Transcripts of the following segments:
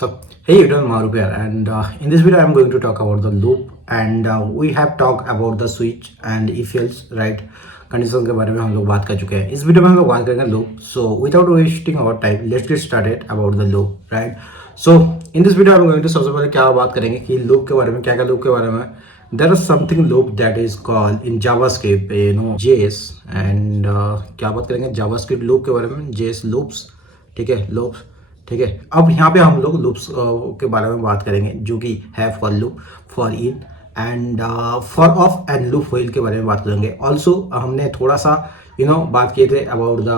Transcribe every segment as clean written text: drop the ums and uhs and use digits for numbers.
So, hey everyone, Marup here, and in this video I'm going to talk about the loop, and we have talked about the switch and if else, right? Condition के बारे में हम लोग बात कर चुके हैं। इस वीडियो में हम लोग बात करेंगे loop. So without wasting our time let's get started about the loop, right? So in this video हम गोइंग टू सबसे पहले क्या बात करेंगे कि लूप के बारे में, क्या क्या लूप के बारे में। There is something loop that is called in JavaScript, JS, and क्या बात करेंगे जावास्क्रिप्ट लूप के बारे में, जेएस लूप्स, ठीक है, लूप्स, ठीक है। अब यहाँ पे हम लोग लूप्स के बारे में बात करेंगे जो कि है for loop, for in and for of and loop while के बारे में बात करेंगे। ऑल्सो हमने थोड़ा सा बात किए थे अबाउट द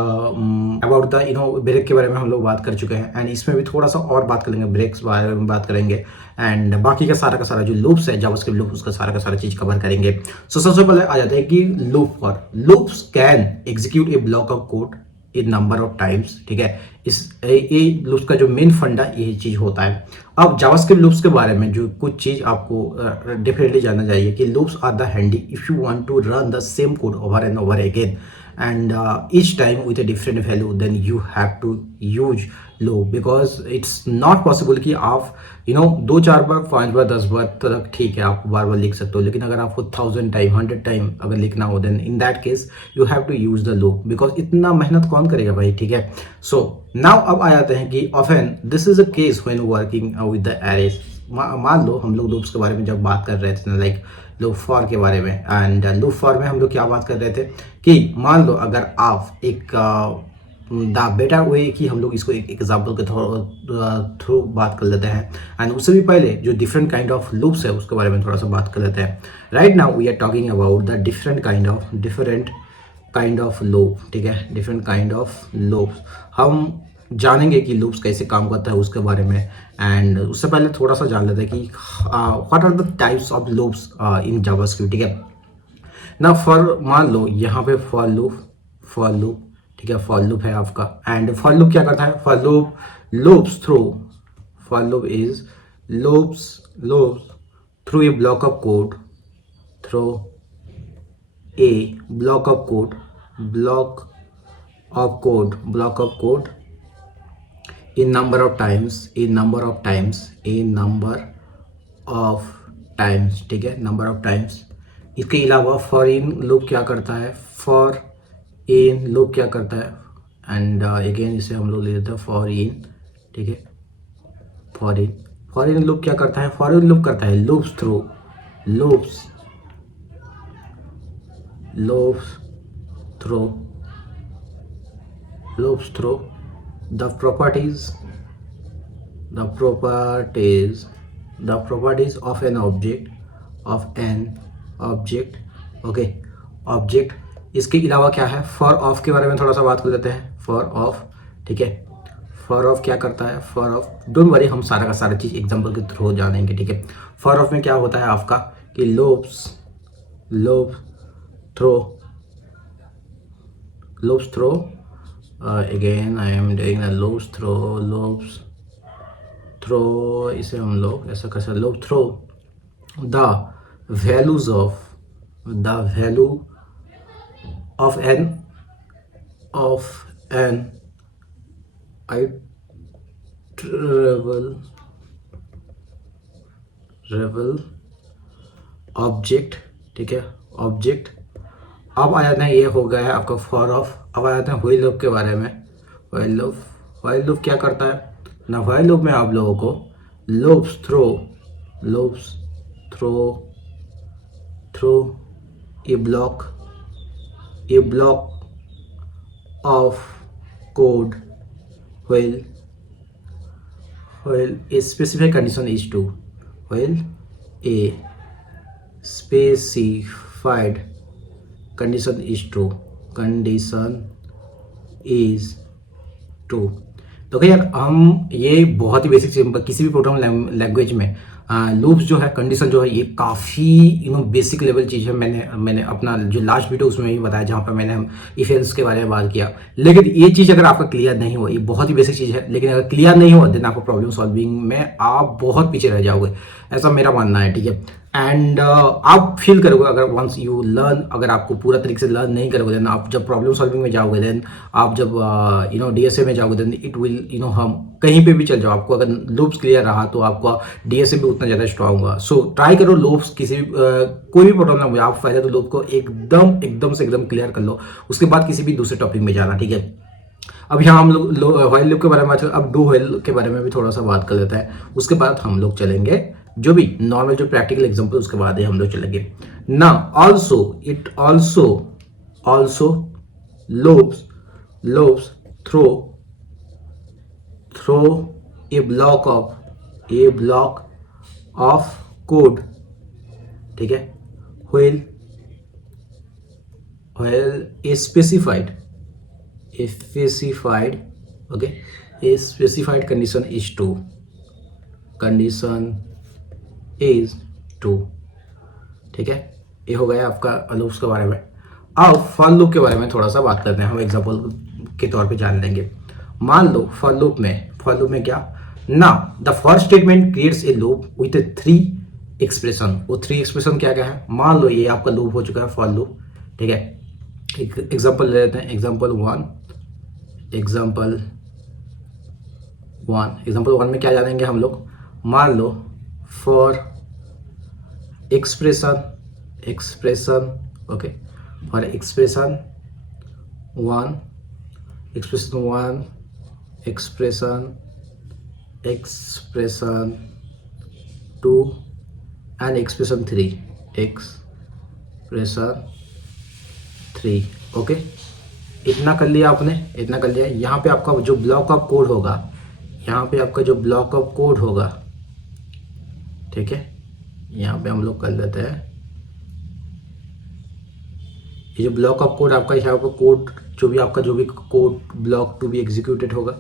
ब्रेक के बारे में हम लोग बात कर चुके हैं, एंड इसमें भी थोड़ा सा और बात करेंगे, ब्रेक्स बारे में बात करेंगे, एंड बाकी का सारा जो लूप्स है जावास्क्रिप्ट लूप, उसका सारा चीज कवर करेंगे। सो सबसे पहले आ जाता है कि loop for loops can execute a block of code in number of times, ठीक है। ये लूप्स का जो मेन फंडा यही चीज होता है। अब जावास्क्रिप्ट लूप्स के बारे में जो कुछ चीज आपको डेफिनेटली जानना चाहिए कि loops are the handy if you want to run the same code over and over again and each time with a different value, then you have to use loop because it's not possible कि आप दो चार बार, पांच बार, 10 बार तक ठीक है आप बार बार लिख सकते हो, लेकिन अगर आपको 1000 टाइम, 100 टाइम अगर लिखना हो then in that case you have to use the loop because इतना मेहनत कौन करेगा भाई, ठीक है। सो नाउ अब आ जाते हैं कि often this is a case when working with the arrays. मान लो हम लोग लूप्स के बारे में जब बात कर रहे थे, लाइक लूप फॉर के बारे में, एंड लूप फॉर में हम लोग क्या बात कर रहे थे कि मान लो अगर आप एक द बेटर वे कि हम लोग इसको एक एग्जाम्पल के थ्रू बात कर लेते हैं, एंड उससे भी पहले जो डिफरेंट काइंड ऑफ लूप्स है उसके बारे में थोड़ा सा बात कर लेते हैं। Right now we are talking about the different kind of loop, ठीक है, डिफरेंट काइंड ऑफ लूप्स। हम जानेंगे कि लूप्स कैसे काम करता है उसके बारे में, एंड उससे पहले थोड़ा सा जान लेते हैं कि what are the types of loops in JavaScript, ठीक है ना। फॉर मान लो यहाँ पे फॉर लूप, ठीक है, फॉर लूप है आपका, एंड फॉर लूप क्या करता है, for loop loops through, for loop is loops through a block of code, through a block of code in number of times, ठीक है, नंबर ऑफ टाइम्स। इसके अलावा फॉर इन लूप क्या करता है, एंड अगेन इसे हम लोग ले लेते हैं फॉर इन, ठीक है। फॉर इन लूप क्या करता है, फॉर इन लूप करता है loops through the properties of an object, okay, object. इसके अलावा क्या है, फॉर ऑफ के बारे में थोड़ा सा बात कर लेते हैं, फॉर ऑफ, ठीक है। फॉर ऑफ क्या करता है, फॉर ऑफ डोंट वरी, हम सारा का सारा चीज एग्जांपल के थ्रू जानेंगे, ठीक है। फॉर ऑफ में क्या होता है आपका कि loops through again I am doing a loops through इसे हम लोग ऐसा कर सकते, loop through the value of an iterable object, ठीक है, ऑब्जेक्ट। अब आ जाते हैं, ये हो गया है आपका फॉर ऑफ। अब आ जाते हैं व्हाइल लूप के बारे में। व्हाइल लूप क्या करता है ना, व्हाइल लूप में आप लोगों को loops through a block of code while a specified condition is to, while a specified condition is true. तो यार हम ये बहुत ही बेसिक सिंपल, किसी भी प्रोग्राम लैंग्वेज में लूप्स जो है, कंडीशन जो है, ये काफ़ी बेसिक लेवल चीज़ है। मैंने अपना जो लास्ट वीडियो उसमें भी बताया जहाँ पर मैंने हम इफ एल्स के बारे में बात किया। लेकिन ये चीज़ अगर आपका क्लियर नहीं हो, ये बहुत ही बेसिक चीज़ है, लेकिन अगर क्लियर नहीं हो देन आपको प्रॉब्लम सॉल्विंग में आप बहुत पीछे रह जाओगे, ऐसा मेरा मानना है, ठीक है। एंड आप फील करोगे अगर वंस यू लर्न, अगर आपको पूरा तरीके से लर्न नहीं करोगे, देन आप जब प्रॉब्लम सॉल्विंग में जाओगे, देन आप जब डीएसए में जाओगे, देन इट विल हम कहीं पे भी चल जाओ, आपको अगर लूप्स क्लियर रहा तो आपका डीएसए भी उतना ज़्यादा स्ट्रांग होगा. सो ट्राई करो लूप्स, किसी भी कोई भी प्रॉब्लम हो, आप पहले तो लूप को एकदम क्लियर कर लो, उसके बाद किसी भी दूसरे टॉपिक में जाना. ठीक है, अब यहाँ हम लोग व्हाइल लूप के बारे में, अब डू व्हाइल के बारे में भी थोड़ा सा बात कर लेते हैं. उसके बाद हम लोग चलेंगे जो भी नॉर्मल जो प्रैक्टिकल एग्जांपल, उसके बाद ही हम लोग चलेंगे. ना also it also loops through a block of code. ठीक है, while a specified okay, a specified condition is true. ठीक है, ये हो गया आपका लूप्स के बारे में. अब फॉर लूप के बारे में थोड़ा सा बात करते हैं, हम एग्जांपल के तौर पे जान लेंगे. मान लो फॉर लूप में क्या ना, the first statement creates a loop with 3 expression. वो 3 एक्सप्रेशन क्या क्या है, मान लो ये आपका लूप हो चुका है फॉर लूप. ठीक है, एक एग्जांपल ले लेते हैं. एग्जांपल वन में क्या जानेंगे हम लोग. मान लो for expression okay, for expression 1, expression 2 and expression 3. Okay, इतना कर लिया आपने, इतना कर लिया. यहाँ पे आपका जो ब्लॉक ऑफ कोड होगा, ठीक है, यहाँ पे हम लोग कर लेते हैं. ये जो ब्लॉक ऑफ कोड आपका, यहाँ पर कोड जो भी code block to be executed होगा,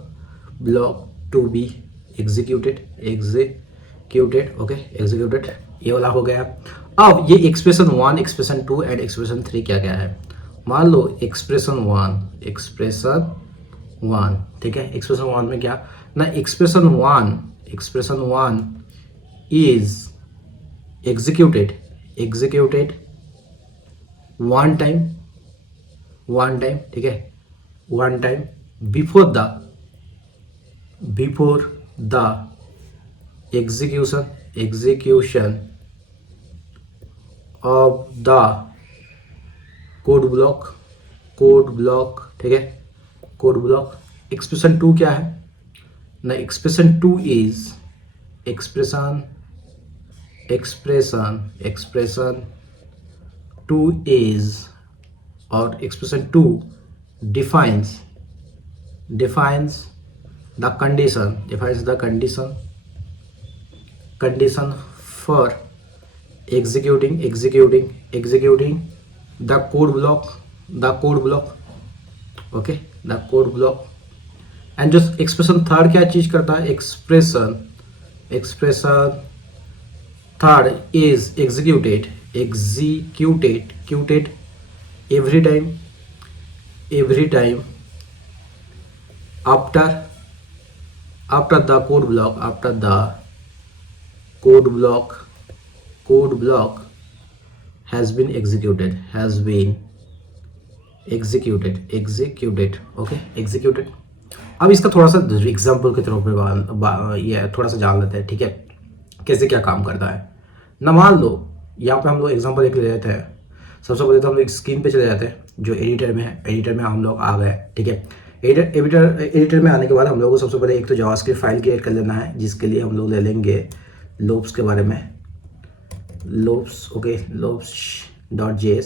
ओके, एग्जीक्यूटेड, ये वाला हो गया. अब ये एक्सप्रेशन 1, एक्सप्रेशन 2 एंड एक्सप्रेशन 3 क्या क्या है. मान लो एक्सप्रेशन 1, ठीक है, एक्सप्रेशन 1 में क्या ना, expression 1 is executed one time, ठीक है, one time before the execution of the code block, ठीक है, कोड ब्लॉक. एक्सप्रेशन 2 क्या है ना, expression 2 is expression 2 is, or expression 2 defines the condition for executing the code block, okay, the code block. and जो expression third क्या चीज करता है, expression third is executed every time after the code block has been executed, okay, executed. अब इसका थोड़ा सा example के तौर पे ये थोड़ा सा जान लेते हैं. ठीक है, कैसे क्या काम करता है ना. मान लो यहाँ पे हम लोग एग्जांपल एक ले लेते हैं. सबसे पहले तो हम लोग स्क्रीन पे चले जाते हैं जो एडिटर में है. एडिटर में हम लोग आ गए. ठीक है, एडिटर में आने के बाद हम लोग को सबसे पहले एक तो जावास्क्रिप्ट फाइल क्रिएट कर लेना है, जिसके लिए हम लोग ले लेंगे लूप्स के बारे में, ओके, loops.js.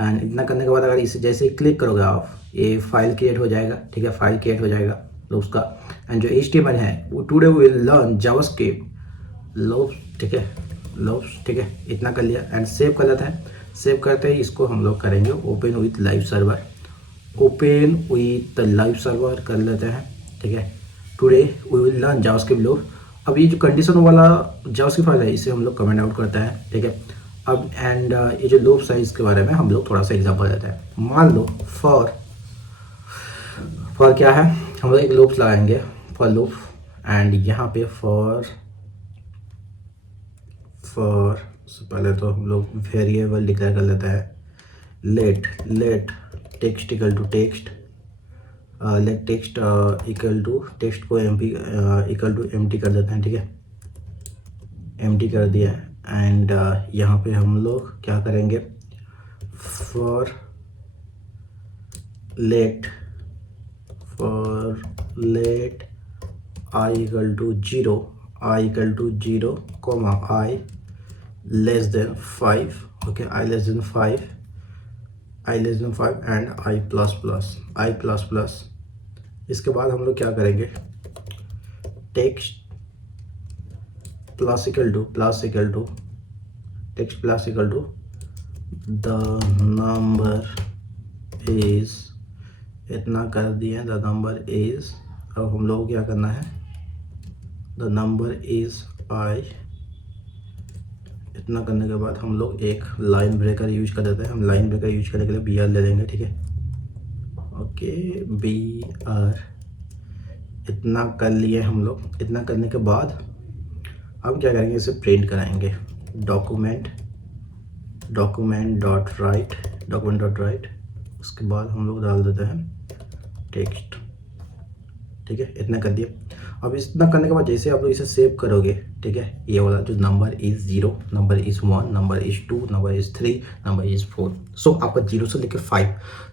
एंड इतना करने के बाद अगर इसे जैसे ही क्लिक करोगे आप, ये फाइल क्रिएट हो जाएगा. ठीक है, फाइल क्रिएट हो जाएगा लूप्स का. एंड जो HTML है, today we will learn JavaScript loops. ठीक है, ठीक है, इतना कर लिया एंड सेव कर लेते हैं. सेव करते ही इसको हम लोग करेंगे ओपन विथ लाइव सर्वर कर लेते हैं. ठीक है, today we will learn JavaScript loop. अब ये जो कंडीशन वाला जावास्क्रिप्ट फाइल है, इसे हम लोग कमेंट आउट करते हैं. ठीक है, अब एंड ये जो लूप्स है, इसके बारे में हम लोग थोड़ा सा एग्जांपल देते हैं. मान लो फॉर क्या है, हम लोग एक लूप्स लगाएंगे, फॉर लूप. एंड यहाँ पे फॉर सबसे पहले तो हम लोग वेरिएबल डिक्लेयर कर लेते हैं, let text equal to text, let text equal to text को एम इक्वल टू एम्प्टी कर देते हैं, ठीक है, एम्प्टी कर दिया है। एंड यहाँ पे हम लोग क्या करेंगे, for let I equal to zero comma I less than 5, okay, I less than 5 and I plus plus. इसके बाद हम लोग क्या करेंगे, text plus equal to text plus equal to the number is, इतना कर दिया, द नंबर इज, अब हम लोग क्या करना है, द नंबर इज आई। इतना करने के बाद हम लोग एक लाइन ब्रेकर यूज कर देते हैं। हम लाइन ब्रेकर यूज करने के लिए बी आर ले लेंगे, ठीक है, ओके, बी आर। इतना कर लिए हम लोग। इतना करने के बाद अब क्या करेंगे, इसे प्रिंट कराएंगे, डॉक्यूमेंट डॉट राइट। उसके बाद हम लोग डाल देते हैं टेक्स्ट, ठीक है, इतना कर दिया। अब इतना करने के बाद जैसे आप लोग इसे सेव करोगे, ठीक है, ये वाला जो number is 0, number is 1, number is 2, number is 3, number is 4, सो आपका 0 से लेकर 5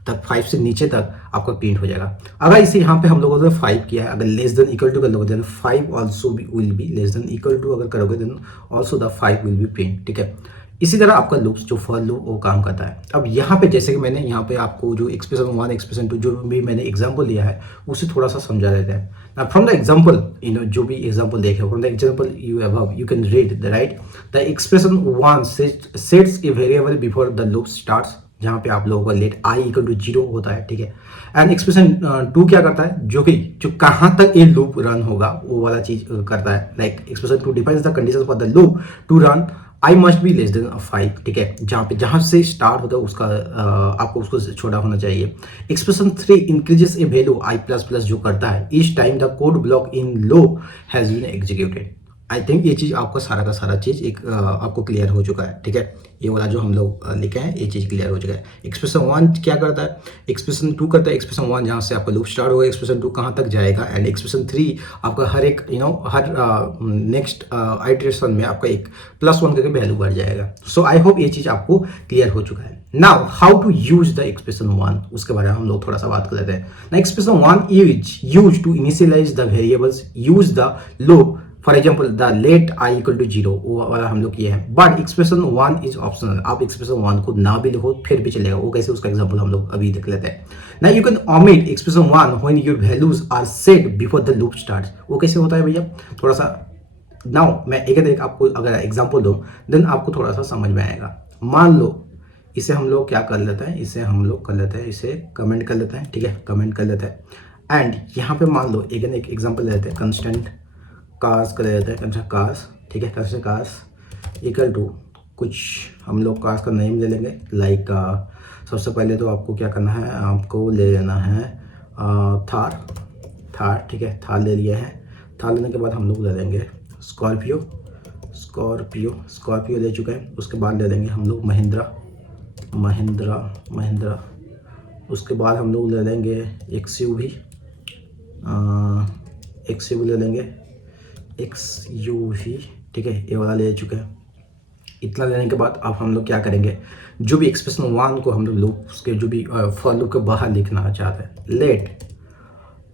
तक, 5 से नीचे तक आपका प्रिंट हो जाएगा। अगर इसे यहाँ पे हम लोगों ने 5 किया है, अगर लेस देन इक्वल टू कर लोगे then 5 also will be less than equal to, अगर करोगे then also the 5 will be print, ठीक है। इसी तरह आपका लूप्स जो फॉर लूप वो काम करता है। अब यहाँ पे जैसे कि मैंने यहाँ पे आपको जो एक्सप्रेशन 1 एक्सप्रेशन 2 जो भी मैंने एग्जांपल लिया है उसे थोड़ा सा समझा देते हैं। फ्रॉम द एग्जांपल जो भी एग्जांपल देखे, from the example you above you can read the right, the expression 1 sets a variable before the loop starts, जहाँ पे आप लोगों का लेट आई इक्वल टू 0 होता है, ठीक है। एंड एक्सप्रेशन 2 क्या करता है, जो कहाँ तक ये लूप रन होगा वो वाला चीज करता है। Like expression 2 defines the condition for the loop to run i must be less than 5, ठीक है, जहाँ से स्टार्ट होता है उसका आपको उसको छोटा होना चाहिए। Expression 3 increases a value i plus plus, जो करता है each time the code block in loop has been executed. I think ये चीज़ आपका सारा का सारा चीज़ एक आपको क्लियर हो चुका है, ठीक है। ये वाला जो हम लोग लिखे हैं ये चीज़ क्लियर हो चुका है। एक्सप्रेशन 1 क्या करता है, एक्सप्रेशन 2 करता है। एक्सप्रेशन 1 जहाँ से आपका लूप स्टार्ट होगा, एक्सप्रेशन 2 कहाँ तक जाएगा, एंड एक्सप्रेशन 3 आपका हर एक हर नेक्स्ट आइटरेशन में आपका एक +1 करके वैल्यू बढ़ जाएगा। सो आई होप ये चीज़ आपको क्लियर हो चुका है। Now how to use the expression 1, उसके बारे में हम लोग थोड़ा सा बात कर लेते हैं। ना expression 1 is use to initialize the variables, use the loop, for example the let I equal to 0, वो वाला हम लोग किए हैं। बट एक्सप्रेशन 1 इज ऑप्शनल, आप एक्सप्रेशन 1 को ना भी लिखो फिर भी चलेगा। वो कैसे, उसका एग्जाम्पल हम लोग अभी देख लेते हैं। ना you can omit expression 1 when your values are set before the loop starts. वो कैसे होता है भैया, थोड़ा सा नाउ मैं एक आपको अगर एग्जाम्पल दूँ देन आपको थोड़ा सा समझ में आएगा। मान लो इसे हम लोग क्या कर लेते हैं, इसे कमेंट कर लेते हैं, ठीक है, कमेंट कर लेते हैं। एंड यहाँ पे मान लो एक एग्जाम्पल ले लेते हैं, कंस्टेंट कार्स कर देते हैं, कंस्टेंट कार्स, ठीक है, कंस्टेंट कार्स इक्वल टू कुछ हम लोग कार्स का नेम ले लेंगे। लाइक सबसे पहले तो आपको क्या करना है, आपको ले लेना है थार, ठीक है, थार ले लिया है। थार लेने के बाद हम लोग ले लेंगे स्कॉर्पियो ले चुके हैं। उसके बाद ले लेंगे हम लोग महिंद्रा। उसके बाद हम लोग ले लेंगे एक्सयूवी ले लेंगे, XUV, ठीक है, ये वाला ले चुके हैं। इतना लेने के बाद अब हम लोग क्या करेंगे, जो भी एक्सप्रेशन 1 को हम लोग लूप उसके जो भी फॉर लूप के बाहर लिखना चाहते हैं,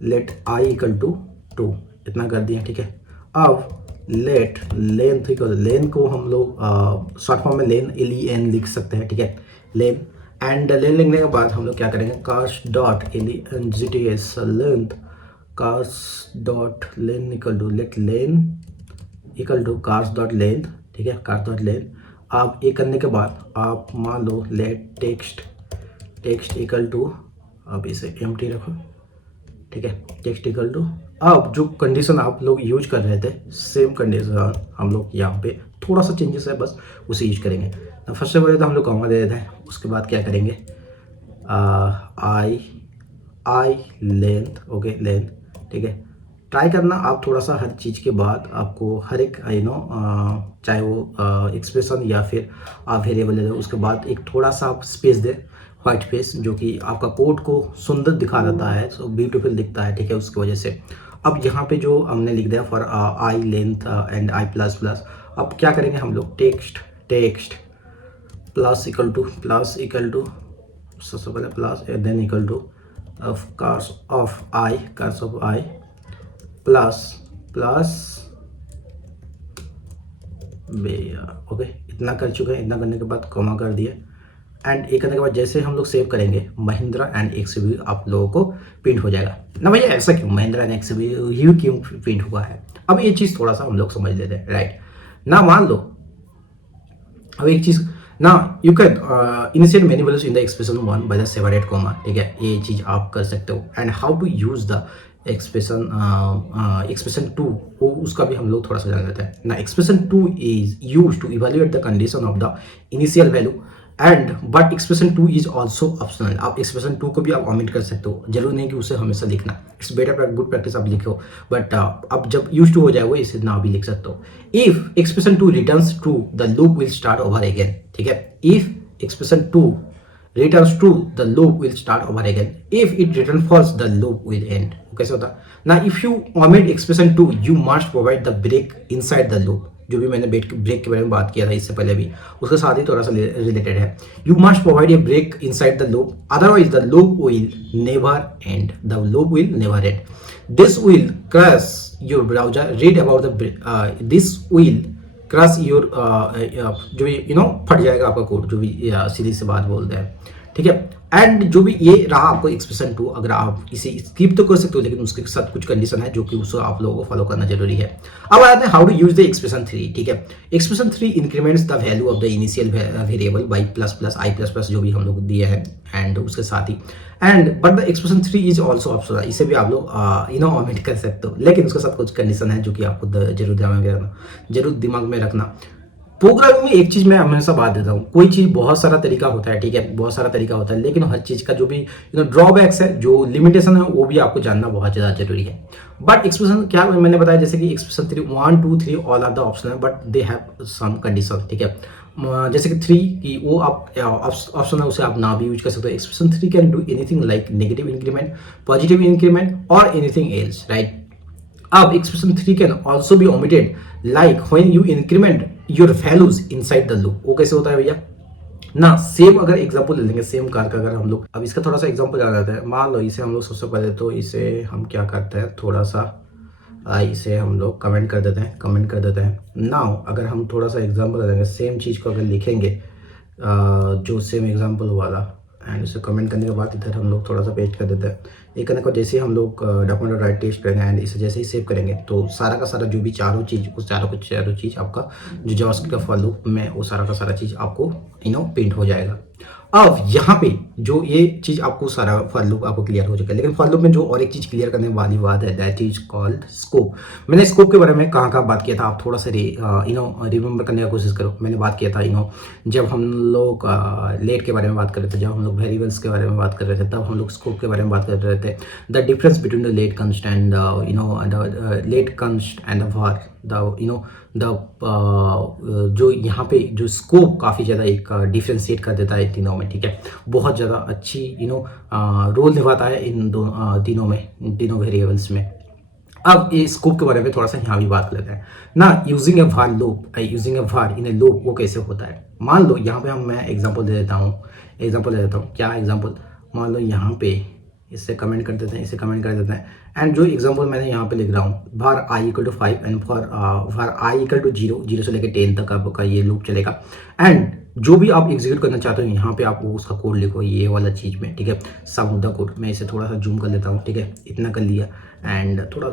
लेट आई इक्वल टू 2, इतना कर दिए, ठीक है। अब लेट लेंथ इक्वल, लेन को हम लोग शॉर्ट फॉर्म में लेन LEN लिख सकते हैं, ठीक है, लेन। एंड लेन लिखने के बाद हम लोग क्या करेंगे, कास्ट dot LENGTS length, cars dot len equal to let len equal to cars dot length, ठीक है, कार्स डॉट लेंथ। आप ये करने के बाद आप मान लो लेट टेक्स्ट इक्वल टू, आप इसे एम्प्टी रखो, ठीक है, टेक्स्ट इक्वल टू। अब जो कंडीशन आप लोग यूज कर रहे थे सेम कंडीशन हम लोग यहाँ पे थोड़ा सा चेंजेस है, बस उसे यूज करेंगे। तो फर्स्ट ऑफ ऑल तो हम लोग कॉमा दे देते हैं। उसके बाद क्या करेंगे, आई लेंथ, ओके, लेंथ, ठीक है, ट्राई करना आप थोड़ा सा हर चीज़ के बाद आपको हर एक चाहे वो एक्सप्रेशन या फिर आप वेरिएबल ले लो, उसके बाद एक थोड़ा सा आप स्पेस दें, व्हाइट स्पेस, जो कि आपका कोड को सुंदर दिखा देता है, सो ब्यूटीफुल दिखता है, ठीक है, उसकी वजह से। अब यहाँ पे जो हमने लिख दिया for i length and I plus plus, अब क्या करेंगे हम लोग, text text plus equal to सबसे पहले plus then equal to of cars of i plus plus बे, ओके, इतना कर चुके हैं। इतना करने के बाद कॉमा कर दिए एंड एक करने के बाद जैसे हम लोग सेव करेंगे महिंद्रा एंड एक्सयूवी आप लोगों को प्रिंट हो जाएगा ना। भैया ऐसा क्यों, महिंद्रा एंड एक्सयूवी क्यों प्रिंट हुआ है, अब ये चीज़ थोड़ा सा हम लोग समझ लेते हैं, राइट ना। मान लो अब एक चीज़ ना, you can initiate many values in the expression 1 by the separate comma, ठीक है, ये चीज़ आप कर सकते हो। And how to use the expression 2, वो उसका भी हम लोग थोड़ा सा जान लेते हैं ना। Expression 2 is use to evaluate the condition of the initial value and but expression 2 is also optional. आप एक्सप्रेशन 2 को भी आप ओमिट कर सकते हो, जरूर नहीं कि उसे हमेशा लिखना। इट्स बेटर गुड प्रैक्टिस आप लिखो, बट अब जब यूज टू हो जाए वो इसे ना भी लिख सकते हो। If expression 2 returns true the loop will start over again, ठीक है। If expression 2 returns true the loop will start over again. If it returns false the loop will end. कैसे होता ना, if you omit expression 2 you must provide the break inside the loop, जो भी मैंने break के बारे में बात किया था इससे पहले भी, उसके साथ ही थोड़ा सा रिलेटेड है। You must provide a break inside the loop, otherwise the loop will never end, the loop will never end. This will crash your browser, read about the this will crash your, जो भी फट जाएगा आपका code, जो भी सीधी सी बात बोलते हैं, ठीक है। एंड जो भी ये रहा आपको एक्सप्रेशन 2, अगर आप इसे स्किप तो कर सकते हो, लेकिन उसके साथ कुछ कंडीशन है जो कि उसको आप लोगों को फॉलो करना जरूरी है। अब आते हैं how to use the expression 3, ठीक है। Expression 3 increments the value of the initial variable by plus plus I plus plus, जो भी हम लोग दिए हैं, एंड उसके साथ ही and but the expression 3 is also optional, इसे भी आप लोग ओमिट कर सकते हो, लेकिन उसके साथ कुछ कंडीशन है जो कि आपको जरूर दिमाग में रखना। प्रोग्रामिंग में एक चीज मैं हमेशा बात देता हूँ, कोई चीज बहुत सारा तरीका होता है, ठीक है, बहुत सारा तरीका होता है, लेकिन हर चीज का जो भी ड्रॉबैक्स है, जो लिमिटेशन है, वो भी आपको जानना बहुत ज्यादा जरूरी है। बट एक्सप्रेशन क्या मैंने बताया, जैसे कि expression 3 1 2 3 all are the option है, but they have some condition, ठीक है। जैसे कि 3 की वो आप ऑप्शन है, उसे आप ना भी यूज कर सकते हो। Expression 3 can do anything like negative increment, positive increment और एनीथिंग एल्स, राइट। अब expression 3 can also B omitted like when you increment your values inside the loop. वो कैसे होता है भैया ना, सेम अगर एग्जांपल ले लेंगे, सेम कार का अगर हम लोग अब इसका थोड़ा सा एग्जांपल जाना जाता है। मान लो इसे हम लोग सबसे पहले तो इसे हम क्या करते हैं, थोड़ा सा इसे हम लोग कमेंट कर देते हैं। नाउ अगर हम थोड़ा सा एग्जांपल ले लेंगे, सेम चीज़ को अगर लिखेंगे जो सेम एग्जांपल वाला, एंड उसे कमेंट करने के बाद इधर हम लोग थोड़ा सा पेस्ट कर देते हैं। एक करने को जैसे हम लोग डॉक्यूमेंट राइट टेस्ट करेंगे एंड इसे जैसे ही सेव करेंगे, तो सारा का सारा जो भी चारों चीज़ आपका जो जावास्क्रिप्ट का फॉर लूप में, वो सारा का सारा चीज़ आपको प्रिंट हो जाएगा। अब यहाँ पे जो ये चीज़ आपको सारा फॉर लूप आपको क्लियर हो चुका है, लेकिन फॉर लूप में जो और एक चीज़ क्लियर करने वाली बात है, दैट इज कॉल्ड स्कोप। मैंने स्कोप के बारे में कहाँ बात किया था, आप थोड़ा सा रिमेंबर करने का कोशिश करो। मैंने बात किया था जब हम लोग लेट के बारे में बात कर रहे थे, जब हम लोग वेरिएबल्स के बारे में बात कर रहे थे, तब हम लोग स्कोप के बारे में बात कर रहे थे। The difference between the let const and let const and जो यहाँ पे जो स्कोप काफ़ी ज़्यादा एक डिफ्रेंशिएट कर देता है तीनों में, ठीक है, बहुत ज़्यादा अच्छी रोल निभाता है इन तीनों वेरिएबल्स में। अब ये स्कोप के बारे में थोड़ा सा यहाँ भी बात कर लेते हैं ना। यूजिंग ए var इन ए लूप, वो कैसे होता है। मान लो यहाँ पे मैं एग्जांपल दे देता हूँ। क्या एग्जांपल, मान लो यहाँ पे इसे कमेंट कर देते हैं, एंड जो एग्जांपल मैंने यहाँ पे लिख रहा हूँ, var i = 5 and var i = 0 से लेकर 10 तक आपका ये लूप चलेगा। एंड जो भी आप एग्जीक्यूट करना चाहते हो, यहाँ पे आप उसका कोड लिखो, ये वाला चीज़ में, ठीक है, सम ऑफ द कोड। मैं इसे थोड़ा सा जूम कर लेता हूँ, ठीक है, इतना कर लिया एंड थोड़ा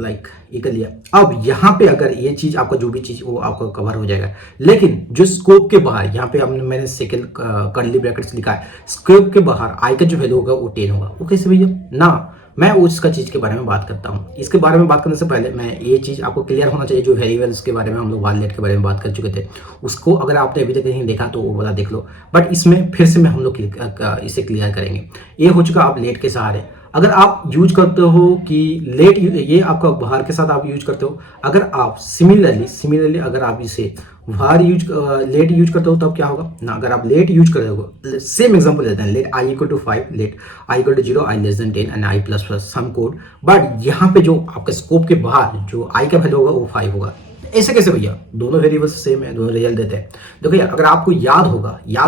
लाइक ये कर लिया। अब यहाँ पे अगर ये चीज़ आपका जो भी चीज़ वो आपका कवर हो जाएगा, लेकिन जो स्कोप के बाहर, यहाँ पे मैंने सेकंड कर्ली ब्रैकेट्स लिखा है, स्कोप के बाहर आई का जो वैल्यू होगा वो 10 होगा। वो कैसे भैया ना, मैं उसका चीज़ के बारे में बात करता हूँ। इसके बारे में बात करने से पहले मैं ये चीज़ आपको क्लियर होना चाहिए, जो वेरिएबल्स के बारे में हम लोग वालेट के बारे में बात कर चुके थे, उसको अगर आपने अभी तक नहीं देखा तो वो वाला देख लो। बट इसमें फिर से हम लोग इसे क्लियर करेंगे। ये हो चुका आप लेट के सहारे। अगर आप यूज करते हो कि लेट, ये आपका बाहर के साथ आप यूज करते हो, अगर आप सिमिलरली अगर आप इसे बाहर लेट यूज करते हो तब क्या होगा ना, अगर आप लेट यूज कर रहे हो, सेम एग्जांपल लेते हैं, let I equal to 5, let I equal to 0, i less than 10 and I plus plus some code, but यहाँ पे जो आपका स्कोप के बाहर जो आई का वैल्यू होगा वो 5 होगा। ऐसे कैसे भैया, दोनों वेरिएबल्स सेम है, दोनों रिजल्ट देते हैं। देखो यार, अगर आपको याद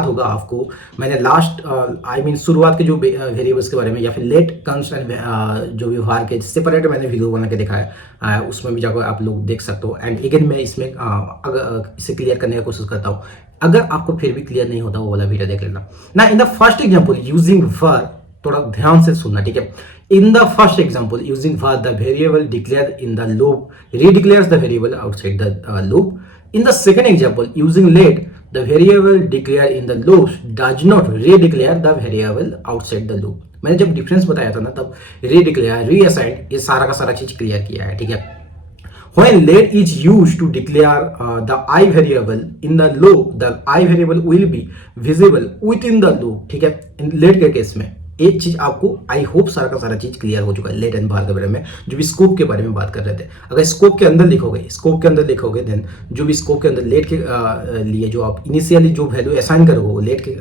होगा आपको, मैंने लास्ट आई मीन शुरुआत के जो वेरिएबल्स के बारे में या फिर लेट कंस्टेंट जो व्यवहार के सेपरेट मैंने वीडियो बना के दिखाया है, उसमें भी जाकर आप लोग देख सकते हो। एंड अगेन मैं इसमें अगर इसे क्लियर करने की कोशिश करता हूँ, अगर आपको फिर भी क्लियर नहीं होता वो वाला वीडियो देख लेना ना। In the first example using var, थोड़ा ध्यान से सुनना, ठीक है। In the first example, using var, the variable declared in the loop redeclares the variable outside the loop. In the second example, using let, the variable declared in the loop does not redeclare the variable outside the loop. मैंने जब difference बताया था ना, तब redeclare, reassign, ये सारा का सारा चीज क्लियर किया है, ठीक है। When let is used to declare the I variable in the loop, the I variable will be visible within the loop, ठीक है। let के केस में एक चीज आपको, आई होप सारा का सारा चीज क्लियर हो चुका है लेट एंड बार के बारे में, जो भी स्कोप के बारे में बात कर रहे थे। अगर स्कोप के अंदर लिखोगे देन जो भी स्कोप के अंदर लेट के लिए जो आप इनिशियली जो वैल्यू असाइन करोगे लेट के,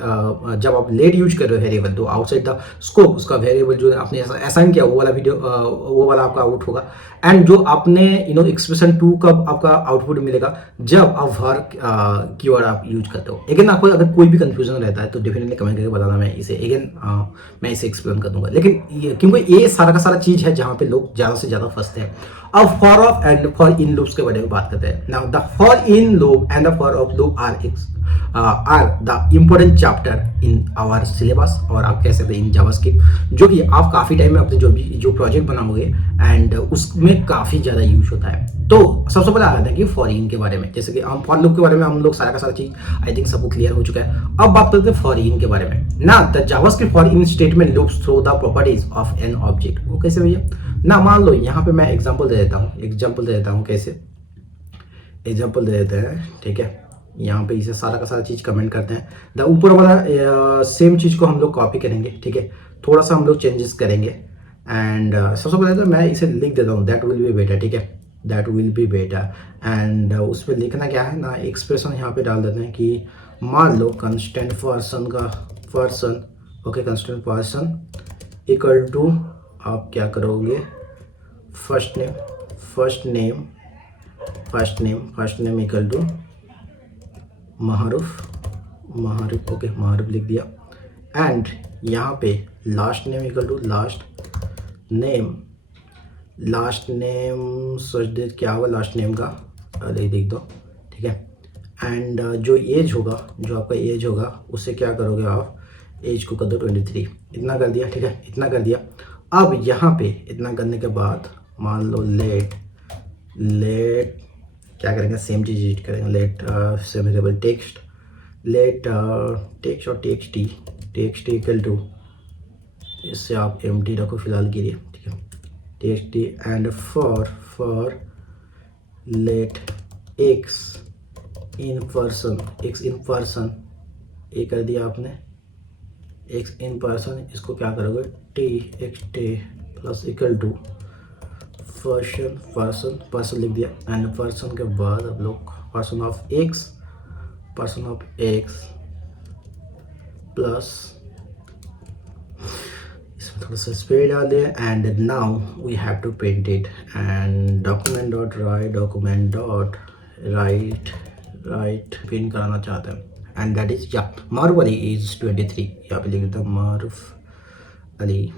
जब आप लेट यूज कर रहे हो वेरिएबल, तो आउटसाइड द स्कोप उसका वेरिएबल जो आपने असाइन किया वो वाला वीडियो वो वाला आपका आउट होगा। एंड जो आपने एक्सप्रेशन 2 का आपका आउटपुट मिलेगा जब आप var कीवर्ड आप यूज करते हो। अगेन आपको अगर कोई भी कंफ्यूजन रहता है तो डेफिनेटली कमेंट करके बताना, मैं इसे अगेन मैं इसे एक्सप्लेन कर दूंगा। लेकिन क्योंकि ये सारा का सारा चीज है जहां पे लोग ज्यादा से ज्यादा फंसते हैं। अब for of and for in loops के बारे में बात करते हैं। Now the for in loop and the for of loop are the important chapter in our syllabus, और आप कह सकते हैं इन जावास्क्रिप्ट, जो कि आप काफी टाइम में अपने जो प्रोजेक्ट बनाओगे एंड उसमें काफी ज्यादा यूज होता है। तो सबसे पहले आता है कि फॉर इन के बारे में, जैसे कि हम फॉर लूप के बारे में हम लोग सारा का सारा चीज आई थिंक सबको क्लियर हो चुका है। अब बात करते हैं फॉर इन के बारे में ना। The JavaScript for in statement loops through the properties of an object. वो कैसे भैया ना, मान लो यहाँ पे मैं एग्जांपल दे देता हूँ कैसे एग्जांपल दे देते हैं, ठीक है। यहाँ पे इसे सारा का सारा चीज कमेंट करते हैं। द ऊपर वाला सेम चीज को हम लोग कॉपी करेंगे, ठीक है। थोड़ा सा हम लोग चेंजेस करेंगे एंड सबसे पहले तो मैं इसे लिख देता हूँ, दैट विल बी बेटर, ठीक है, that will be better. And उस पर लिखना क्या है ना, एक्सप्रेशन यहाँ पे डाल देते हैं कि मान लो constant person okay, constant person equal to आप क्या करोगे, first name equal to Maroof, okay, Maroof लिख दिया। एंड यहाँ पे last name equal to last name सोच दे क्या होगा लास्ट नेम का, अरे देख दो, ठीक है। एंड जो एज होगा, जो आपका एज होगा, उससे क्या करोगे आप, एज को कर दो 23, इतना कर दिया, ठीक है, इतना कर दिया। अब यहाँ पे इतना करने के बाद मान लो लेट क्या करेंगे, सेम चीज यूज करेंगे, let same text, let text और टेक्स्ट इक्वल टू, इससे आप एम्प्टी रखो फिलहाल के लिए, ठीक है, text and for let x in person, ये कर दिया आपने, एक्स इन पर्सन, इसको क्या करोगे, t plus equal to person लिख दिया। एंड पर्सन के बाद अब लोग पर्सन ऑफ एक्स प्लस, इसमें थोड़ा सा स्पेस डाल दिया। And now we have to print it and document dot write print कराना चाहते हैं। And that is Maroof Ali is 23, यहाँ पे लिख देता हूँ Maroof Ali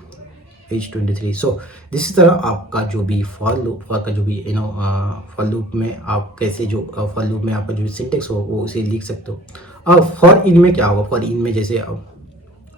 age 23। So this इस तरह आपका जो भी फॉर लूप का जो भी फॉर लूप में आप कैसे जो फॉर लूप में आपका जो सिंटेक्स हो वो उसे लिख सकते हो। अब फॉर इन में क्या होगा, फॉर इन में जैसे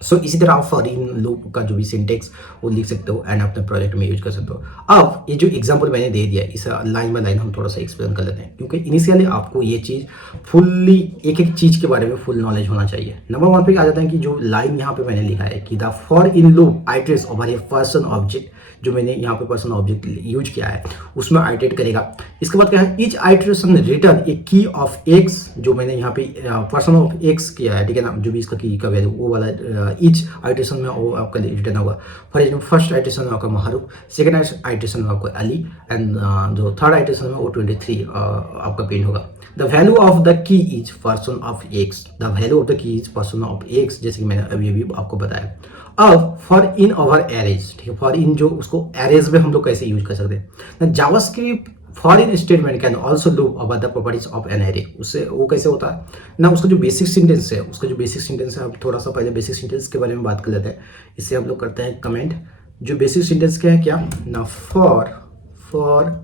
सो इसी तरह आप फॉर इन लूप का जो भी सिंटेक्स वो लिख सकते हो एंड अपने प्रोजेक्ट में यूज कर सकते हो। अब ये जो एग्जांपल मैंने दे दिया, इस लाइन बाय लाइन हम थोड़ा सा एक्सप्लेन कर लेते हैं, क्योंकि इनिशियली आपको ये चीज़ फुल्ली एक चीज़ के बारे में फुल नॉलेज होना चाहिए। नंबर 1 पे आ जाता है कि जो लाइन यहाँ पे मैंने लिखा है कि the for in loop iterates over a person object, जो मैंने यहाँ पे पर्सन ऑब्जेक्ट यूज किया है उसमें आइटरेट करेगा। इसके बाद क्या है, ईच आइटरेशन रिटर्न ए की ऑफ एक्स, जो मैंने यहाँ पे पर्सन ऑफ एक्स किया है, ठीक है ना, जो भी इसका की का वैल्यू वो वाला ईच आइटरेशन में वो आपका रिटर्न होगा। फॉर एग्जाम्पल फर्स्ट आइटरेशन में आपका माहरूफ, सेकेंड आइटरेशन में आपको अली, एंड जो थर्ड आइटरेशन में वो 23 आपका प्रिंट होगा। The value of the key is person of x, the value of the key is person of x, जैसे कि मैंने अभी आपको बताया। अब फॉर इन ओवर एरेज, ठीक है, फॉर इन जो उसको एरेज में हम लोग कैसे यूज कर सकते हैं। JavaScript for in statement can also loop about the properties of an array. उससे वो कैसे होता है ना, उसका जो बेसिक सिंटेंस है, अब थोड़ा सा पहले बेसिक सिंटेंस के बारे में बात कर लेते हैं। इससे हम लोग करते हैं कमेंट। जो बेसिक सिंटेंस क्या है, क्या ना, फॉर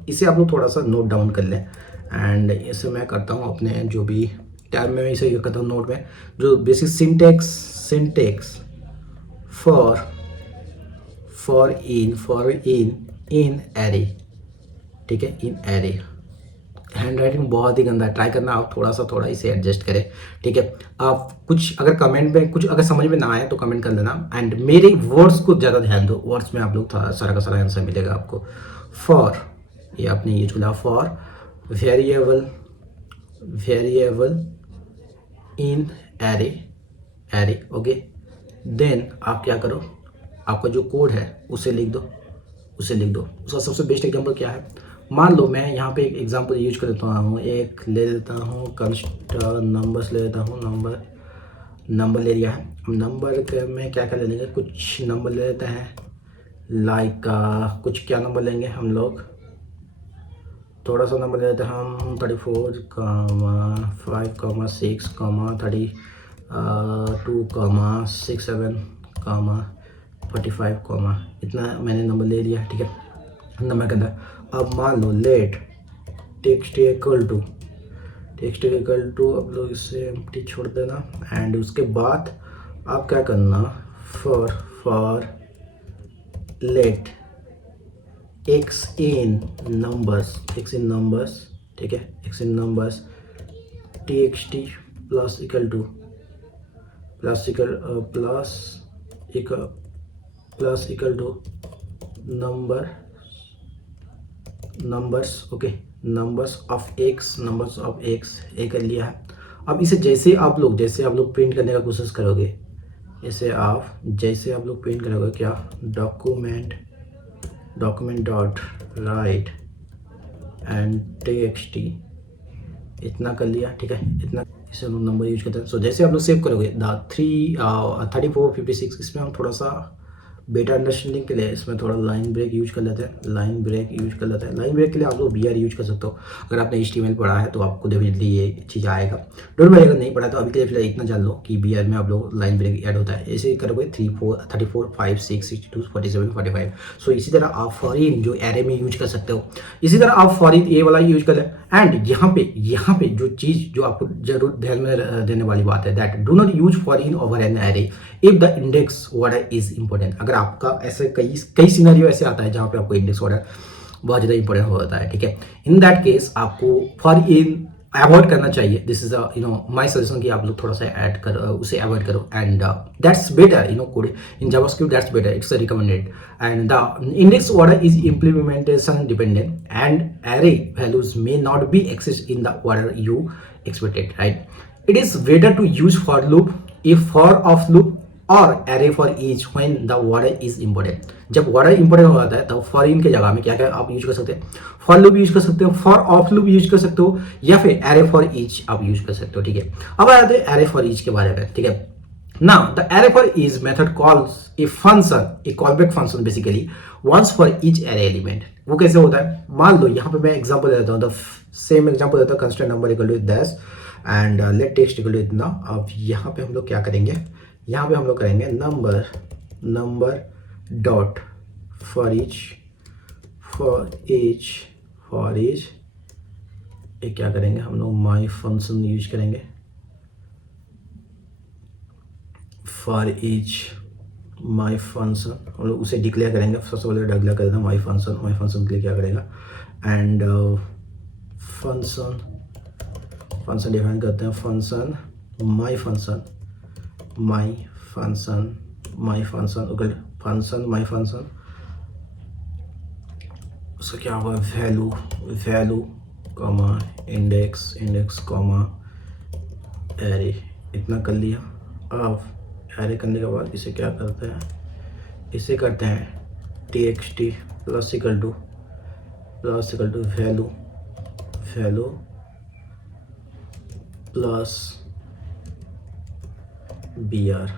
इसे आप लोग थोड़ा सा नोट डाउन कर लें, एंड इसे मैं करता हूँ अपने जो भी टैब में, इसे करता हूँ नोट में। जो basic syntax for in array, ठीक है, इन एरे। हैंड राइटिंग बहुत ही गंदा है, ट्राई करना आप थोड़ा इसे एडजस्ट करें, ठीक है। आप कुछ अगर कमेंट में कुछ अगर समझ में ना आए तो कमेंट कर देना, एंड मेरे वर्ड्स को ज़्यादा ध्यान दो, वर्ड्स में आप लोग सारा का सारा आंसर मिलेगा आपको। फॉर, ये आपने यूज किया, for variable in array, okay. Then आप क्या करो, आपका जो कोड है उसे लिख दो। उसका सबसे बेस्ट एग्जांपल क्या है, मान लो मैं यहाँ पे एक एग्जांपल यूज कर देता हूँ, एक ले लेता हूँ नंबर्स ले लेता हूँ, नंबर ले लिया है। नंबर के में क्या ले लेंगे, कुछ नंबर ले लेते हैं, लाइक कुछ क्या नंबर लेंगे हम लोग, थोड़ा सा नंबर ले लेते हैं हम 34, 5, 6, 32, 67, 45, इतना मैंने नंबर ले लिया, ठीक है, नंबर के अंदर। अब मान लो लेट टेक्स्ट इक्वल टू अब लोग इसे एम्प्टी छोड़ देना, एंड उसके बाद आप क्या करना, for let x in numbers, ठीक है, X in numbers T plus equal to numbers, okay, numbers of X ए कर लिया है। अब इसे जैसे आप लोग प्रिंट करने का कोशिश करोगे, जैसे आप लोग प्रिंट करोगे, क्या, document dot right and T इतना कर लिया, ठीक है, इतना, इसे हम नंबर यूज करते हैं। सो जैसे आप लोग सेव करोगे 34, 56, इसमें हम थोड़ा सा बेटर अंडरस्टैंडिंग के लिए इसमें थोड़ा लाइन ब्रेक यूज कर लेते हैं। लाइन ब्रेक के लिए आप लोग BR यूज कर सकते हो। अगर आपने HTML पढ़ा है तो आपको डेफिनेटली ये चीज़ आएगा। डोंट वरी, अगर नहीं पढ़ा तो अभी के लिए फिलहाल इतना जान लो कि BR में आप लोग लाइन ब्रेक ऐड होता है। ऐसे ही करोगे 34, 5, 6, 62, 47, 45। सो इसी तरह आप फॉरिन जो एरे में यूज कर सकते हो, इसी तरह आप फॉरिन ये वाला यूज करें। एंड यहाँ पे जो चीज़ जो आपको जरूर ध्यान में देने वाली बात है, that do not use foreign over an array if the index order is important. अगर आपका ऐसे कई सिनेरियो ऐसे आता है जहाँ पे आपको इंडेक्स ऑर्डर बहुत ज़्यादा इंपॉर्टेंट हो जाता है, ठीक है। इन दैट केस आपको फॉर इन अवॉइड करना चाहिए। दिस इज माय सजेशन कि आप लोग थोड़ा सा उसे अवॉइड करो, and that's better, code in JavaScript, that's better, it's recommended. And the index order is implementation dependent, and array values may not be access in the order you expected, right. It is better to use for loop if for of loop और array for each when the word is important. जब word important हो जाता है तो for in के जगह में क्या क्या आप यूज कर सकते हैं, फॉर लूप यूज कर सकते हो, फॉर ऑफ लूप यूज कर सकते हो, या फिर एरे फॉर ईच आप यूज कर सकते हो, ठीक है। अब आ जाते हैं एरे फॉर ईच के बारे में, ठीक है। Now the array for each method calls a function, a callback function basically once for each array element. वो कैसे होता है, मान लो यहाँ पे मैं एग्जांपल देता हूँ, द सेम एग्जांपल देता हूँ, constraint number equal to 10 and let text equal to इतना। अब यहाँ पे हम लोग क्या करेंगे, यहाँ पे हम लोग करेंगे नंबर डॉट फॉर ईच एक क्या करेंगे हम लोग, माई फंक्शन यूज करेंगे फॉर ईच माई फंक्शन, हम लोग उसे डिक्लेयर करेंगे। सबसे पहले डिक्लेयर कर देना माई फंक्शन के लिए क्या करेगा, एंड फंक्शन डिफाइन करते हैं, फंक्शन माई फंक्शन इसका क्या होगा, value value comma index index comma array, इतना कर लिया। अब एरे करने के बाद इसे क्या करते हैं, इसे करते हैं txt plus equal to value value plus br,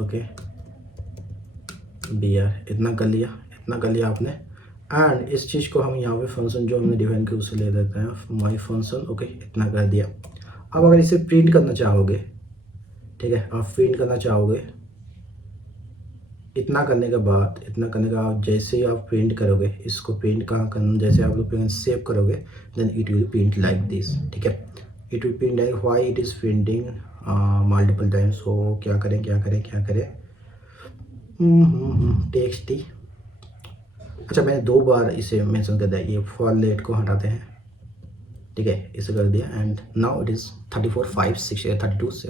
okay br, इतना कर लिया आपने। एंड इस चीज़ को हम यहाँ पे फंक्शन जो हमने डिफाइन किया उसे ले देते हैं माई फंक्शन, ओके इतना कर दिया। अब अगर इसे प्रिंट करना चाहोगे, ठीक है, आप प्रिंट करना चाहोगे, इतना करने के बाद जैसे ही आप प्रिंट करोगे, इसको प्रिंट कहाँ करना, जैसे आप लोग प्रिंट सेव करोगे then it will print like this, ठीक है, it will print like why it is printing multiple times. So क्या करें txt, अच्छा मैंने 2 बार इसे मेंशन कर दिया, ये फॉर लेट को हटाते हैं, ठीक है, इसे कर दिया। And now it is 34 5 6 32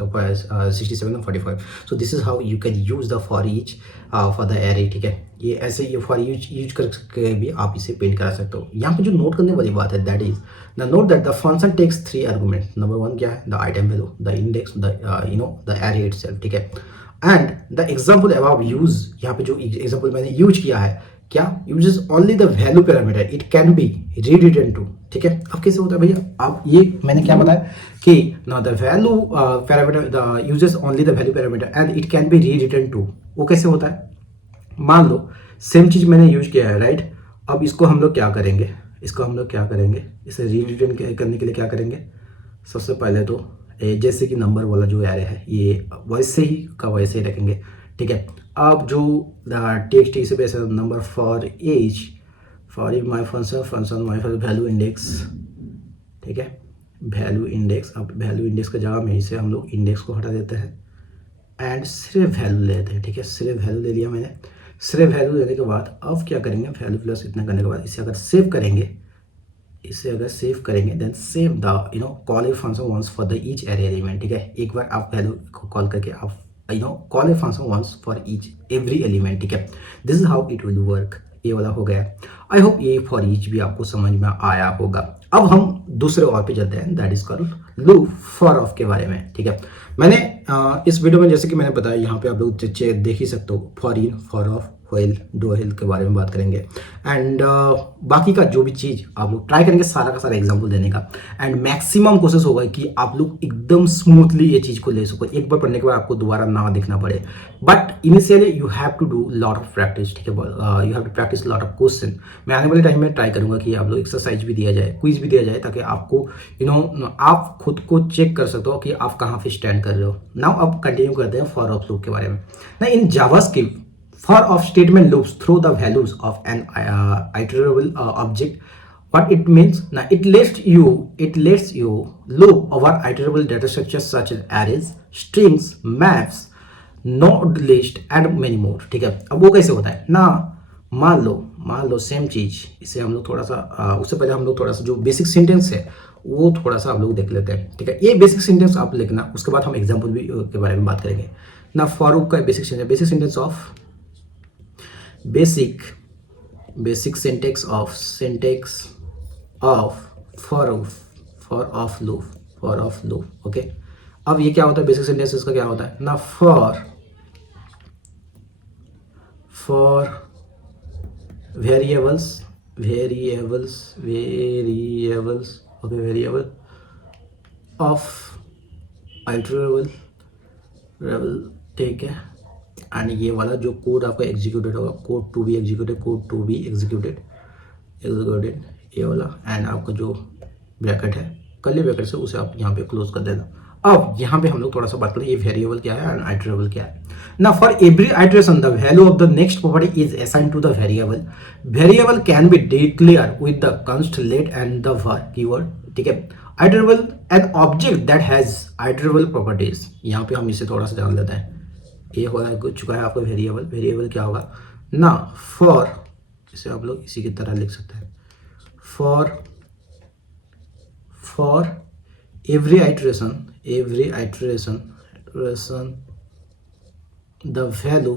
67 and 45। So this is how you can use the for each for the array, ठीक है, ये ऐसे ये फॉर यूज करके भी आप इसे प्रिंट करा सकते हो। यहाँ पे जो नोट करने वाली बात है that is the note that the function takes 3 argument. Number 1 क्या है, the item value, the index, the array itself, ठीक है। And the example about use, यहाँ पे जो एग्जाम्पल मैंने यूज किया है, क्या uses only the value parameter, it can be rewritten to, ठीक है। अब कैसे होता है भैया, आप ये मैंने क्या बताया कि ना the value parameter the uses only the value parameter and it can be rewritten to, वो कैसे होता है, मान लो सेम चीज मैंने यूज किया है, राइट। अब इसको हम लोग क्या करेंगे, इसे रीरिटन करने के लिए क्या करेंगे, सबसे पहले तो जैसे कि नंबर वाला जो एरे है ये वैसे ही रखेंगे, ठीक है। अब जो txt से base number for each my function my value index, ठीक है, वैल्यू इंडेक्स। अब वैल्यू इंडेक्स का जगह में इसे हम लोग इंडेक्स को हटा देते हैं एंड सिर्फ वैल्यू लेते हैं, ठीक है, सिर्फ वैल्यू ले लिया मैंने। सिर्फ वैल्यू लेने के बाद अब क्या करेंगे, वैल्यू प्लस इतना करने के बाद इसे अगर सेव करेंगे then save the call a function once for the each array element, ठीक है। एक बार आप वैल्यू को कॉल करके आप call a function once for each every element, ठीक है। This is how it will work, ये वाला हो गया। आई होप ये फॉर ईच भी आपको समझ में आया होगा। अब हम दूसरे और पे चलते हैं, that is called loop for of के बारे में, ठीक है। मैंने इस वीडियो में जैसे कि मैंने बताया, यहाँ पे आप लोग देख ही सकते हो, for in, for of, while, do while के बारे में बात करेंगे। एंड बाकी का जो भी चीज़ आप लोग ट्राई करेंगे सारा का सारा एग्जांपल देने का। एंड मैक्सिमम कोशिश होगा कि आप लोग एकदम स्मूथली ये चीज़ को ले सको, एक बार पढ़ने के बाद आपको दोबारा ना देखना पड़े। But initially you have to do lot of practice, ठीक है, you have to practice lot of question. मैं आने वाले टाइम में ट्राई करूंगा कि आप लोग एक्सरसाइज भी दिया जाए, क्विज भी दिया जाए, ताकि आपको आप खुद को चेक कर सकते हो कि आप कहाँ पे स्टैंड कर रहे हो। नाउ अब कंटिन्यू करते हैं फॉर ऑफ लूप के बारे में। ना in JavaScript for of statement loops through the values of an iterable object. What it means, now it lets you loop over iterable data structures such as arrays, strings, maps, node list and many more, ठीक है। अब वो कैसे होता है ना, मान लो same चीज, इसे हम लोग थोड़ा सा उससे पहले हम लोग थोड़ा सा जो बेसिक सेंटेंस है वो थोड़ा सा आप लोग देख लेते हैं, ठीक है। ये बेसिक सेंटेंस आप लिखना, उसके बाद हम एग्जाम्पल भी के बारे में बात करेंगे ना। फॉर का basic sentence of basic syntax of for of loop, okay. अब ये क्या होता है, बेसिक सेंटेंस इसका क्या होता है ना, for variables, okay, variable of iterable, ठीक है। एंड ये वाला जो कोड आपका एग्जीक्यूटेड होगा, कोड टू बी एग्जीक्यूटेड, ये वाला। एंड आपका जो ब्रैकेट है कर्ली ब्रैकेट से, उसे आप यहाँ पे क्लोज कर देना। अब यहाँ पे हम लोग थोड़ा सा बात करें ये वेरिएबल क्या है एंड आइटरेबल क्या है ना। For every iteration the value of the next property is assign to the variable can be declare with the const let and the var keyword, ठीक है। Iterable an object that has iterable properties, यहाँ पे हम इसे थोड़ा सा जान लेते हैं। ये हो चुका है आपका वेरिएबल क्या होगा ना, फॉर, इसे आप लोग इसी की तरह लिख सकते हैं, for every iteration the value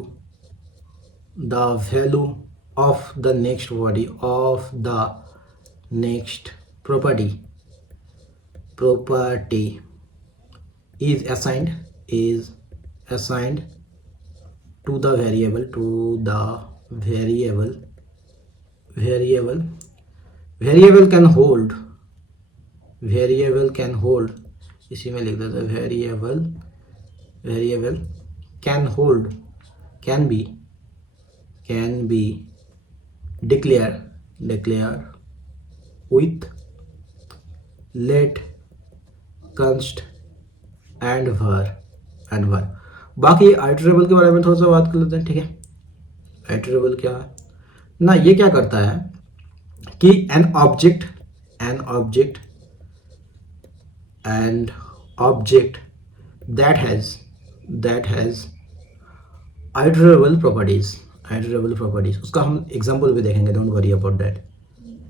of the next body of the next property is assigned to the variable can hold इसी में लिख देते variable can be declare with let const and var बाकी आइटरेबल के बारे में थोड़ा सा बात कर लेते हैं, ठीक है। आइटरेबल क्या है ना, ये क्या करता है कि an object that has iterable properties उसका हम एग्जांपल भी देखेंगे, don't worry about that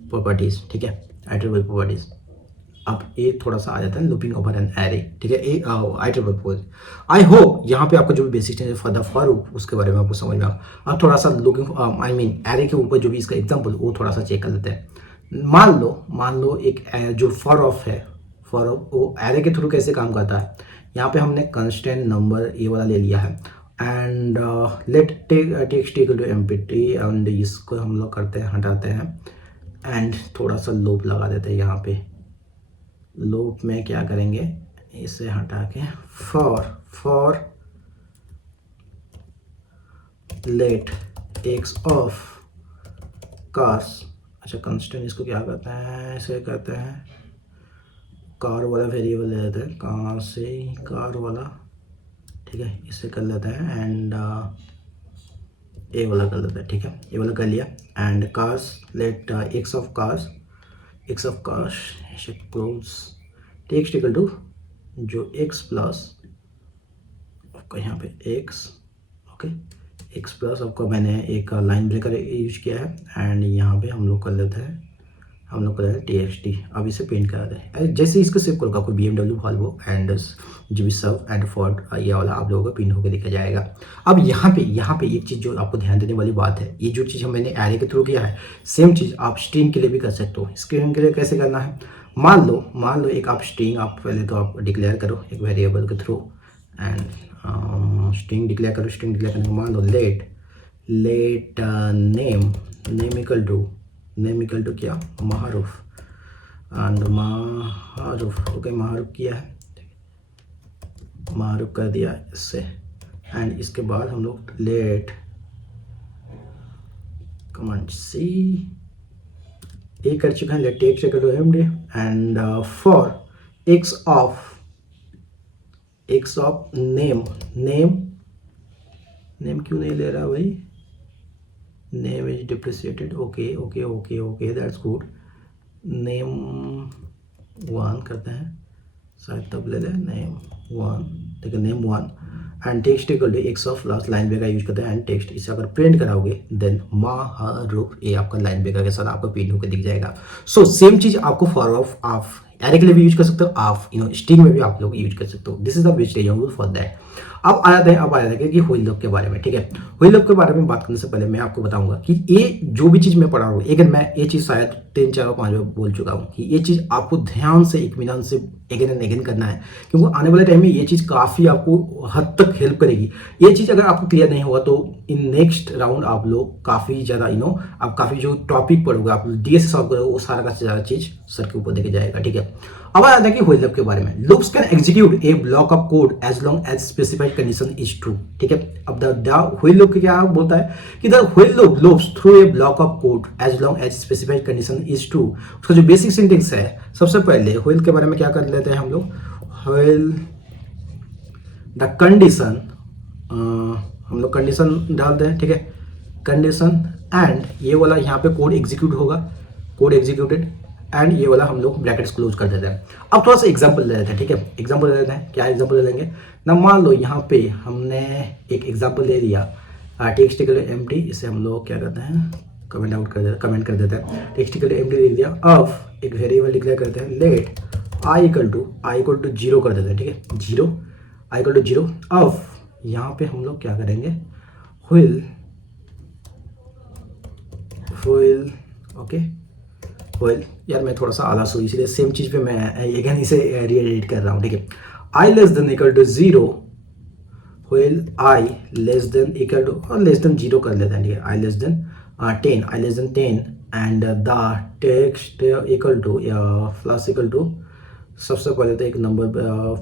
properties, ठीक है। Iterable properties. अब एक थोड़ा सा आ जाता है लूपिंग ओवर एन एरे, ठीक है। एक आइटरेबल प्रॉपर्टीज। आई होप यहाँ पे आपको जो भी basic cheese for the for उसके बारे में आपको समझ में आ। अब थोड़ा सा लुकिंग एरे के ऊपर जो भी इसका एग्जांपल वो थोड़ा सा चेक कर लेते हैं। मान लो एक जो फॉर ऑफ है, फॉर ऑफ वो एरे के थ्रू कैसे काम करता है। यहाँ पे हमने कंस्टेंट नंबर ये वाला ले लिया है and let text equal to empty and इसको हम लोग करते हैं, हटाते हैं एंड थोड़ा सा लूप लगा देते हैं। यहाँ पे लूप में क्या करेंगे, इसे हटा के for let x of cars, अच्छा कंस्टेंट इसको क्या करते हैं, इसे कहते हैं कार वाला वेरिएबल ले लेते हैं, कार से कार वाला, ठीक है। इसे कर लेते हैं एंड ए वाला कर लेते हैं, ठीक है। ये वाला कर लिया and cars let x of cars close text equal to जो एक्स प्लस आपका यहाँ पे एक्स, ओके, एक्स प्लस आपका मैंने एक लाइन ब्रेकर यूज किया है एंड यहाँ पे हम लोग कर लेते हैं TXT। अब इसे पेंट करा दें, जैसे इसको सेव करोगे आपको BMW वॉल्वो एंड जो भी सर्व एंड फोर्ड ये वाला आप लोगों को पिन होकर दिखा जाएगा। अब यहाँ पे एक चीज़ जो आपको ध्यान देने वाली बात है, ये जो चीज़ मैंने एरे के थ्रू किया है, सेम चीज़ आप स्ट्रिंग के लिए भी कर सकते हो। स्ट्रिंग के लिए कैसे करना है, मान लो एक आप स्ट्रिंग आप पहले तो आप डिक्लेयर करो एक वेरिएबल के थ्रू एंड स्ट्रिंग डिक्लेयर करने के मान लो लेट नेम इक्वल टू क्या, महारूफ एंड महारूफ, ओके महारूफ किया है, महारूफ कर दिया इससे एंड इसके बाद हम लोग लेट कमांड सी ए कर चुके हैं, let text equal to empty and for x of name क्यों नहीं ले रहा भाई, name is deprecated, okay that's good. Name 1 करते हैं, शायद तब ले लें नेम 1, ठीक है, name 1 and text equal to x of last line breaker use करते हैं एंड टेक्स्ट, इसे अगर प्रिंट कराओगे देन महारूफ ये आपका लाइन ब्रेकर के साथ आपको प्रिंट होकर दिख जाएगा। सो सेम चीज आपको फॉर ऑफ आप एरे के लिए भी यूज कर सकते हो, आप स्ट्रिंग में भी आप लोग यूज कर सकते हो। This is the best example for that. अब आ जाते हैं कि व्हाइल लूप के बारे में, ठीक है। व्हाइल लूप के बारे में बात करने से पहले मैं आपको बताऊंगा कि ये जो भी चीज़ मैं पढ़ा हूँ, अगर मैं ये चीज़ शायद 3, 4 और 5 बार बोल चुका हूँ कि ये चीज़ आपको ध्यान से इत्मीनान से अगेन एंड अगेन करना है, क्योंकि आने वाले टाइम में ये चीज़ काफ़ी आपको हद तक हेल्प करेगी। ये चीज़ अगर आपको क्लियर नहीं हुआ तो इन नेक्स्ट राउंड आप लोग काफ़ी ज़्यादा आप काफ़ी जो टॉपिक पढ़ोगे, आप डीएस सॉल्व करोगे, वो सारा का ज़्यादा चीज़ सर के ऊपर देके जाएगा, ठीक है। अब आ जाता है कि व्हाइल लूप के बारे में। Loops can execute a block of code as long as specified condition is true, ठीक है। अब द व्हाइल लूप क्या बोलता है कि the while loop loops through a block of code as long as specified condition is true. उसका जो basic syntax है, सबसे पहले व्हाइल के बारे में क्या कर लेते हैं हम लोग, व्हाइल द कंडीशन, हम लोग कंडीशन डालते हैं, ठीक है, कंडीशन एंड ये वाला यहाँ पे कोड एग्जीक्यूट होगा, कोड एग्जीक्यूटेड एंड ये वाला हम लोग ब्रैकेट्स क्लोज कर देते हैं। अब थोड़ा सा एग्जांपल ले लेते हैं, ठीक है। एग्जांपल ले लेते हैं, क्या एग्जांपल ले लेंगे ना, मान लो यहाँ पे हमने एक एग्जांपल ले लिया टेक्स्ट इक्वल टू एम्प्टी, इसे हम लोग क्या करते हैं कमेंट कर देते हैं, टेक्स्ट इक्वल टू एम्प्टी लिख दिया। अब एक वेरिएबल डिक्लेयर करते हैं, लेट आई इक्वल टू 0 कर देते हैं, ठीक है, 0 आई इक्वल टू 0। अब यहाँ पे हम लोग क्या करेंगे, व्हाइल व्हिल ओके व्हिल यार मैं थोड़ा सा आलस हूँ इसलिए सेम चीज़ पे मैं अगेन इसे रीएडिट कर रहा हूँ, ठीक है। I less than equal to zero while I less than equal to और लेस देन जीरो कर लेते हैं, ठीक है। I less than 10 I less than 10 and the text equal to या प्लस इक्वल टू सबसे पहले तो एक नंबर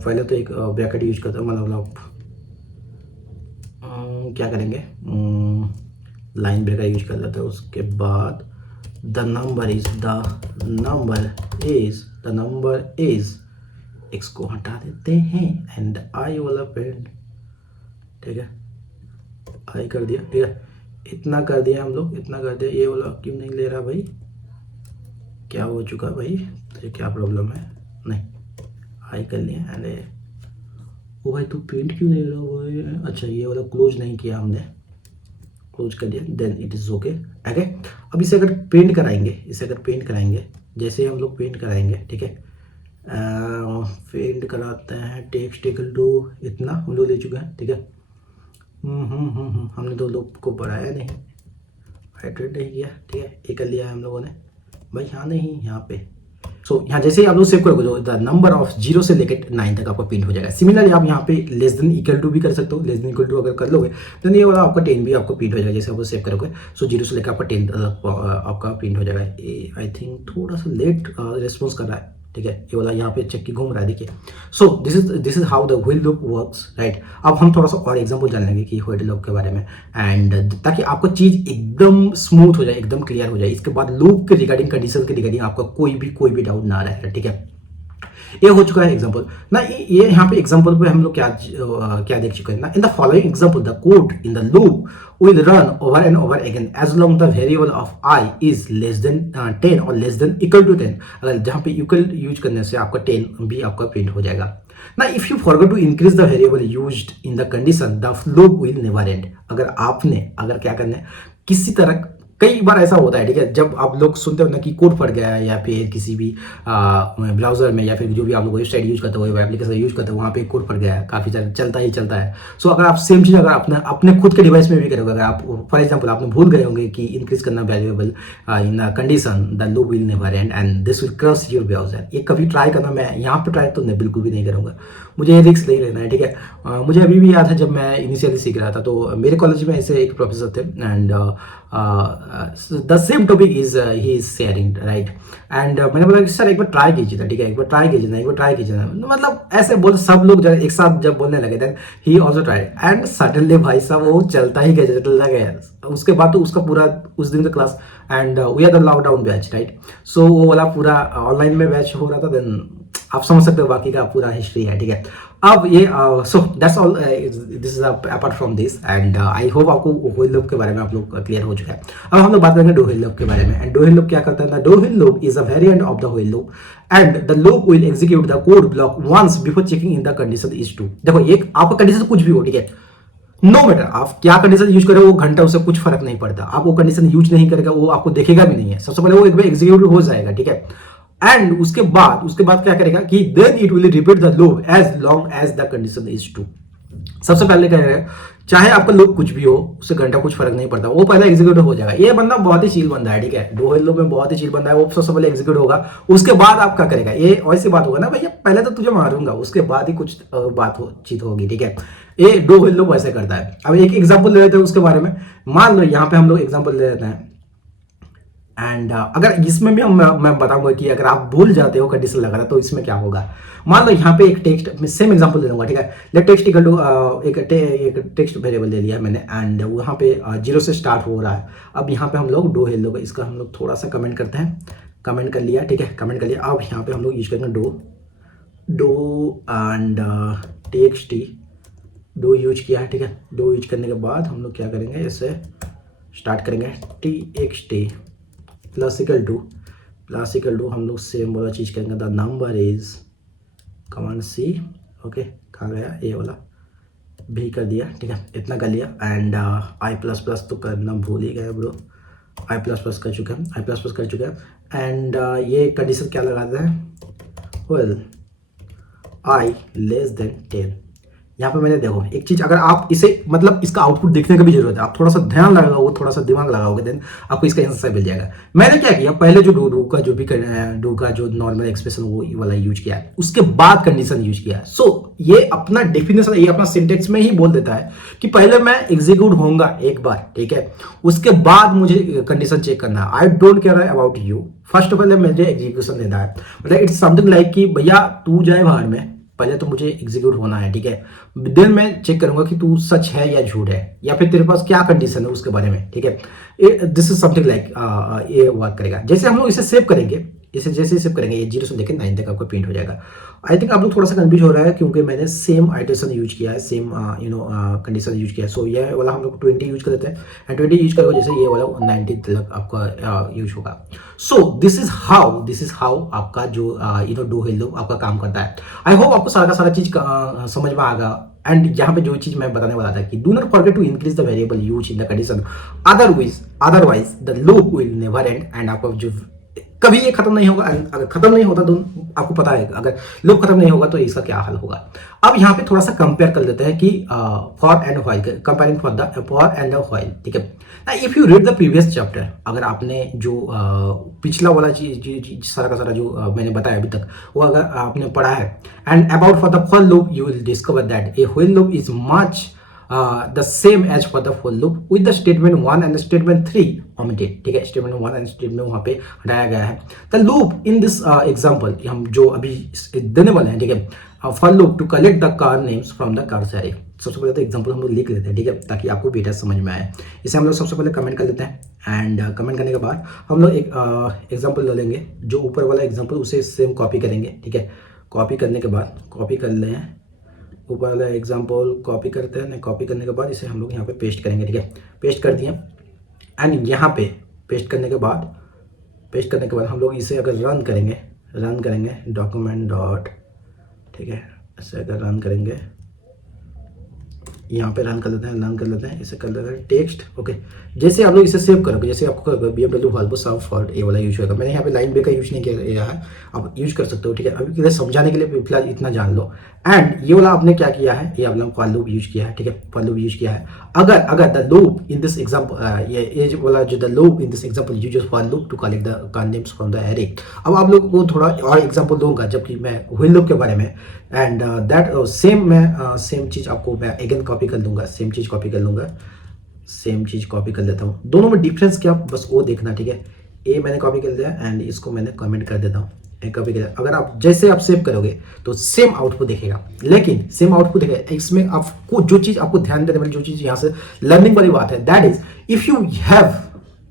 पहले तो एक ब्रैकेट यूज करते हैं, मतलब क्या करेंगे लाइन ब्रेकर यूज कर लेते हैं। उसके बाद द नंबर इज एक्स को हटा देते हैं एंड आई वाला पेंट, ठीक है। आई कर दिया, ठीक है। इतना कर दिया हम लोग, इतना कर दिया। ये वाला क्यों नहीं ले रहा भाई, क्या हो चुका भाई, तो क्या प्रॉब्लम है? नहीं आई कर लिया एंड ओ भाई तू पेंट क्यों नहीं रहा भाई? अच्छा ये वाला क्लोज नहीं किया हमने, क्लोज कर दिया, then it is okay. Okay अब इसे अगर पेंट कराएंगे, जैसे हम लोग पेंट कराएंगे, ठीक है। पेंट कराते हैं टेक्स्ट इक्वल टू इतना हम लोग ले चुके हैं, ठीक है। हमने तो लोग को पढ़ाया नहीं, हाइड्रेट नहीं किया, ठीक है। ये कर लिया है हम लोगों ने भाई, यहाँ नहीं यहाँ पे। सो यहाँ जैसे ही आप लोग सेव करोगे तो द नंबर ऑफ 0 से लेकर 9 तक आपका प्रिंट हो जाएगा। सिमिलरली आप यहाँ पे लेस देन इक्वल टू भी कर सकते हो, लेस देन इक्वल टू अगर कर लोगे तो ये वाला आपका 10 भी आपको प्रिंट हो जाएगा। जैसे आप सेव करोगे सो 0 से लेकर आपका 10 आपका प्रिंट हो जाएगा। आई थिंक थोड़ा सा लेट रिस्पॉन्स कर रहा है, ठीक है। ये वाला यहाँ पे चक्की घूम रहा है, देखिए। So this is how the while loop works, right. अब हम थोड़ा सा और एग्जांपल जान लेंगे कि व्हिल लूप के बारे में, एंड ताकि आपको चीज़ एकदम स्मूथ हो जाए, एकदम क्लियर हो जाए। इसके बाद लूप के रिगार्डिंग, कंडीशन के रिगार्डिंग आपका कोई भी डाउट ना रहे, ठीक है। ये हो चुका है एग्जांपल ना। ये यहाँ पे एग्जांपल पे हम लोग क्या देख चुके हैं ना। In the following example the code in the loop will run over and over again as long the variable of I is less than 10 और less than equal to 10। अगर जहाँ पे equal यूज करने से आपका 10 भी आपका प्रिंट हो जाएगा ना। If you forget to increase the variable used in the condition the loop will never end. अगर क्या करना है, किसी तरह कई बार ऐसा होता है, ठीक है। जब आप लोग सुनते हो ना कि कोड फट गया है या फिर किसी भी ब्राउजर में या फिर जो भी आप लोग वेबसाइट यूज करते हो, वेब एप्लीकेशन यूज करते हो, वहाँ पे कोड फट गया है, काफ़ी चलता है। सो अगर आप सेम चीज़ अगर अपने खुद के डिवाइस में भी करोगे, अगर आप फॉर एग्जांपल आपने भूल गए होंगे कि इंक्रीज करना variable in condition the loop will never end this will crush your browser. ये कभी ट्राई करना, मैं यहाँ पे ट्राई तो बिल्कुल भी नहीं करूँगा, मुझे ये रिस्क नहीं लेना है, ठीक है। मुझे अभी भी याद है जब मैं इनिशियली सीख रहा था तो मेरे कॉलेज में ऐसे एक प्रोफेसर थे and the same topic is he is sharing, right. And मैंने बोला कि सर एक बार ट्राई कीजिए था, ठीक है, एक बार ट्राई कीजिए ना, मतलब ऐसे बोल सब लोग जब एक साथ जब बोलने लगे थे, he also try and suddenly भाई साहब वो चलता गया। उसके बाद तो उसका पूरा उस दिन का class and we are the lockdown batch, right. So वो वाला पूरा ऑनलाइन में बैच हो रहा था, देन आप समझ सकते हो बाकी का पूरा हिस्ट्री है, ठीक है। अब ये so that's all, this is apart from this and I hope आपको व्हिल लूप के बारे में आप लोग क्लियर हो चुका है। अब हम लोग बात करेंगे डू व्हिल लूप के बारे में। एंड डू व्हिल लूप क्या करता है? Do while loop is a variant of the while loop and the loop will execute the code block once before checking in the condition is true. देखो ये आपका condition कुछ भी हो, ठीक है, नो मैटर आप क्या कंडीशन यूज करें, वो घंटा उससे कुछ फर्क नहीं पड़ता। आप वो कंडीशन यूज नहीं करेगा, वो आपको देखेगा भी नहीं है। सबसे पहले वो एक बार एग्जीक्यूट हो जाएगा, ठीक है। एंड उसके बाद क्या करेगा कि then it will repeat the loop as long as the condition is true. सबसे पहले क्या करेगा, चाहे आपका लूप कुछ भी हो, उससे घंटा कुछ फर्क नहीं पड़ता, वो पहले एग्जीक्यूट हो जाएगा। ये बंदा बहुत ही चील बंदा है, ठीक है, डू व्हिल लूप में बहुत ही चील बंदा है। वो सबसे पहले एग्जीक्यूट होगा, उसके बाद आप क्या करेगा, ये वैसी बात होगा ना भैया, पहले तो तुझे मारूंगा, उसके बाद ही कुछ चीज होगी, ठीक है। ये डू व्हिल लूप वैसे करता है। अब एक एग्जाम्पल ले लेते हैं उसके बारे में। मान लो यहाँ पे हम लोग एग्जाम्पल ले लेते हैं एंड अगर इसमें भी मैं बताऊंगा कि अगर आप भूल जाते हो कंडीशन लगाना तो इसमें क्या होगा। मान लो यहाँ पे एक टेक्स्ट, मैं सेम एग्जांपल दे दूंगा, ठीक है। लेट टेक्स्ट इक्वल टू एक टेक्स्ट वेरिएबल ले लिया मैंने एंड वहाँ पे 0 से स्टार्ट हो रहा है। अब यहाँ पे हम लोग डू व्हिल लूप, इसका हम लोग थोड़ा सा कमेंट करते हैं, कमेंट कर लिया, ठीक है, कमेंट कर लिया। अब यहाँ पे हम लोग यूज करेंगे do and text do use किया है, ठीक है। डू यूज करने के बाद हम लोग क्या करेंगे, इसे स्टार्ट करेंगे txt प्लस इक्वल टू हम लोग सेम वाला चीज़ करेंगे, the number is command C, okay, कहाँ गया ये वाला, भी कर दिया, ठीक है, इतना कर लिया। एंड आई प्लस प्लस तो करना भूल ही गया ब्रो, आई प्लस प्लस कर चुके हैं एंड ये कंडीशन क्या लगाते हैं, वेल आई लेस देन 10 यहाँ पे मैंने देखो एक चीज, अगर आप इसे मतलब इसका आउटपुट देखने की भी जरूरत है, आप थोड़ा सा ध्यान लगाओगे, थोड़ा सा दिमाग लगाओगे, देन आपको इसका आंसर मिल जाएगा। मैंने क्या किया, पहले जो डू का जो भी डू का जो नॉर्मल एक्सप्रेशन वो वाला यूज किया है, उसके बाद कंडीशन यूज किया है। सो ये अपना डेफिनेशन, ये अपना सिंटेक्स में ही बोल देता है कि पहले मैं एग्जीक्यूट होऊंगा एक बार, ठीक है, उसके बाद मुझे कंडीशन चेक करना है। I don't care about you, first of all मुझे एग्जीक्यूशन देना है। मतलब इट्स समथिंग लाइक कि भैया तू जाए बाहर में, पहले तो मुझे एग्जीक्यूट होना है, ठीक है, देन मैं चेक करूंगा कि तू सच है या झूठ है, या फिर तेरे पास क्या कंडीशन है उसके बारे में, ठीक है। दिस इज समथिंग लाइक ये वर्क करेगा। जैसे हम लोग इसे सेव करेंगे, इसे जैसे सेव करेंगे, ये 0 से लेकर 9 तक आपको प्रिंट हो जाएगा। आई थिंक आप लोग थोड़ा सा कंफ्यूज हो रहा है क्योंकि मैंने सेम आइटरेशन यूज किया है, सेम कंडीशन यूज किया है। सो ये वाला हम लोग 20 यूज कर देते हैं, एंड 20 यूज करोगे जैसे ये वाला 90 तक आपका यूज होगा। सो दिस इज हाउ आपका जो डू व्हाइल लूप आपका काम करता है। आई होप आपको सारा का सारा चीज समझ में आ गया। एंड यहाँ पे जो चीज मैं बताने वाला था कि do not forget to increase the variable use in the condition, otherwise the loop will never end, and आपका जो कभी ये खत्म नहीं होगा। अगर खत्म नहीं होता तो आपको पता है, अगर लूप खत्म नहीं होगा तो इसका क्या हाल होगा। अब यहाँ पे थोड़ा सा कंपेयर कर लेते हैं कि for and while, comparing for and while, ठीक है। If you read the previous chapter, अगर आपने जो पिछला वाला चीज सारा का सारा जो मैंने बताया अभी तक, वो अगर आपने पढ़ा है, and about for the for loop you will discover that A while loop is much the same as for the for loop with the statement 1 and the statement 3 omitted, ठीक है। स्टेटमेंट 1 एंड स्टेटमेंट वहाँ पे हटाया गया है। The loop in this example हम जो अभी देने वाले हैं, ठीक है, for loop to collect the car names from the cars array. सबसे पहले तो एग्जाम्पल हम लोग लिख लेते हैं, ठीक है, ताकि आपको बेटा समझ में आए। इसे हम लोग सबसे पहले कमेंट कर लेते हैं, एंड कमेंट करने के बाद हम लोग एक एग्जाम्पल ले लेंगे, जो ऊपर वाला एग्जाम्पल उसे सेम कॉपी करेंगे, ठीक है। कॉपी करने के बाद कॉपी कर लें, ऊपर वाला एग्जाम्पल कॉपी करते हैं, कॉपी करने के बाद इसे हम लोग यहाँ पे पेस्ट करेंगे, ठीक है। पेस्ट कर दिए, एंड यहाँ पे पेस्ट करने के बाद हम लोग इसे अगर रन करेंगे डॉक्यूमेंट डॉट, ठीक है, इसे अगर रन करेंगे, यहाँ पे रन कर लेते हैं, इसे कर लेते हैं टेक्स्ट, ओके। जैसे आप लोग इसे सेव करोगे, जैसे आपको BMW वॉल्वो सब फॉल्ट ये वाला यूज होगा। मैंने यहाँ पे लाइन ब्रेक का यूज नहीं किया है, आप यूज कर सकते हो, ठीक है। अभी के लिए समझाने के लिए फिलहाल इतना जान लो। एंड ये वाला आपने क्या किया है, ये आपने फॉर लूप यूज किया है, ठीक है, फॉर लूप यूज किया है। अगर the loop in this example, ये वाला जो the loop in this example uses for loop to collect the car names from the array. अब आप लोग को थोड़ा और एग्जांपल दूंगा जबकि मैं व्हाइल लूप के बारे में, एंड दैट सेम चीज आपको मैं अगेन कॉपी कर लूंगा, सेम चीज कॉपी कर लेता हूँ। दोनों में डिफरेंस क्या बस वो देखना, ठीक है। ए मैंने कॉपी कर दिया एंड इसको मैंने कमेंट कर देता हूँ, कॉपी कर। अगर आप जैसे आप सेव करोगे तो सेम आउटपुट दिखेगा, लेकिन सेम आउटपुट दिखेगा। इसमें आपको जो चीज आपको ध्यान देने वाली जो चीज यहाँ से लर्निंग वाली बात है, that is if you have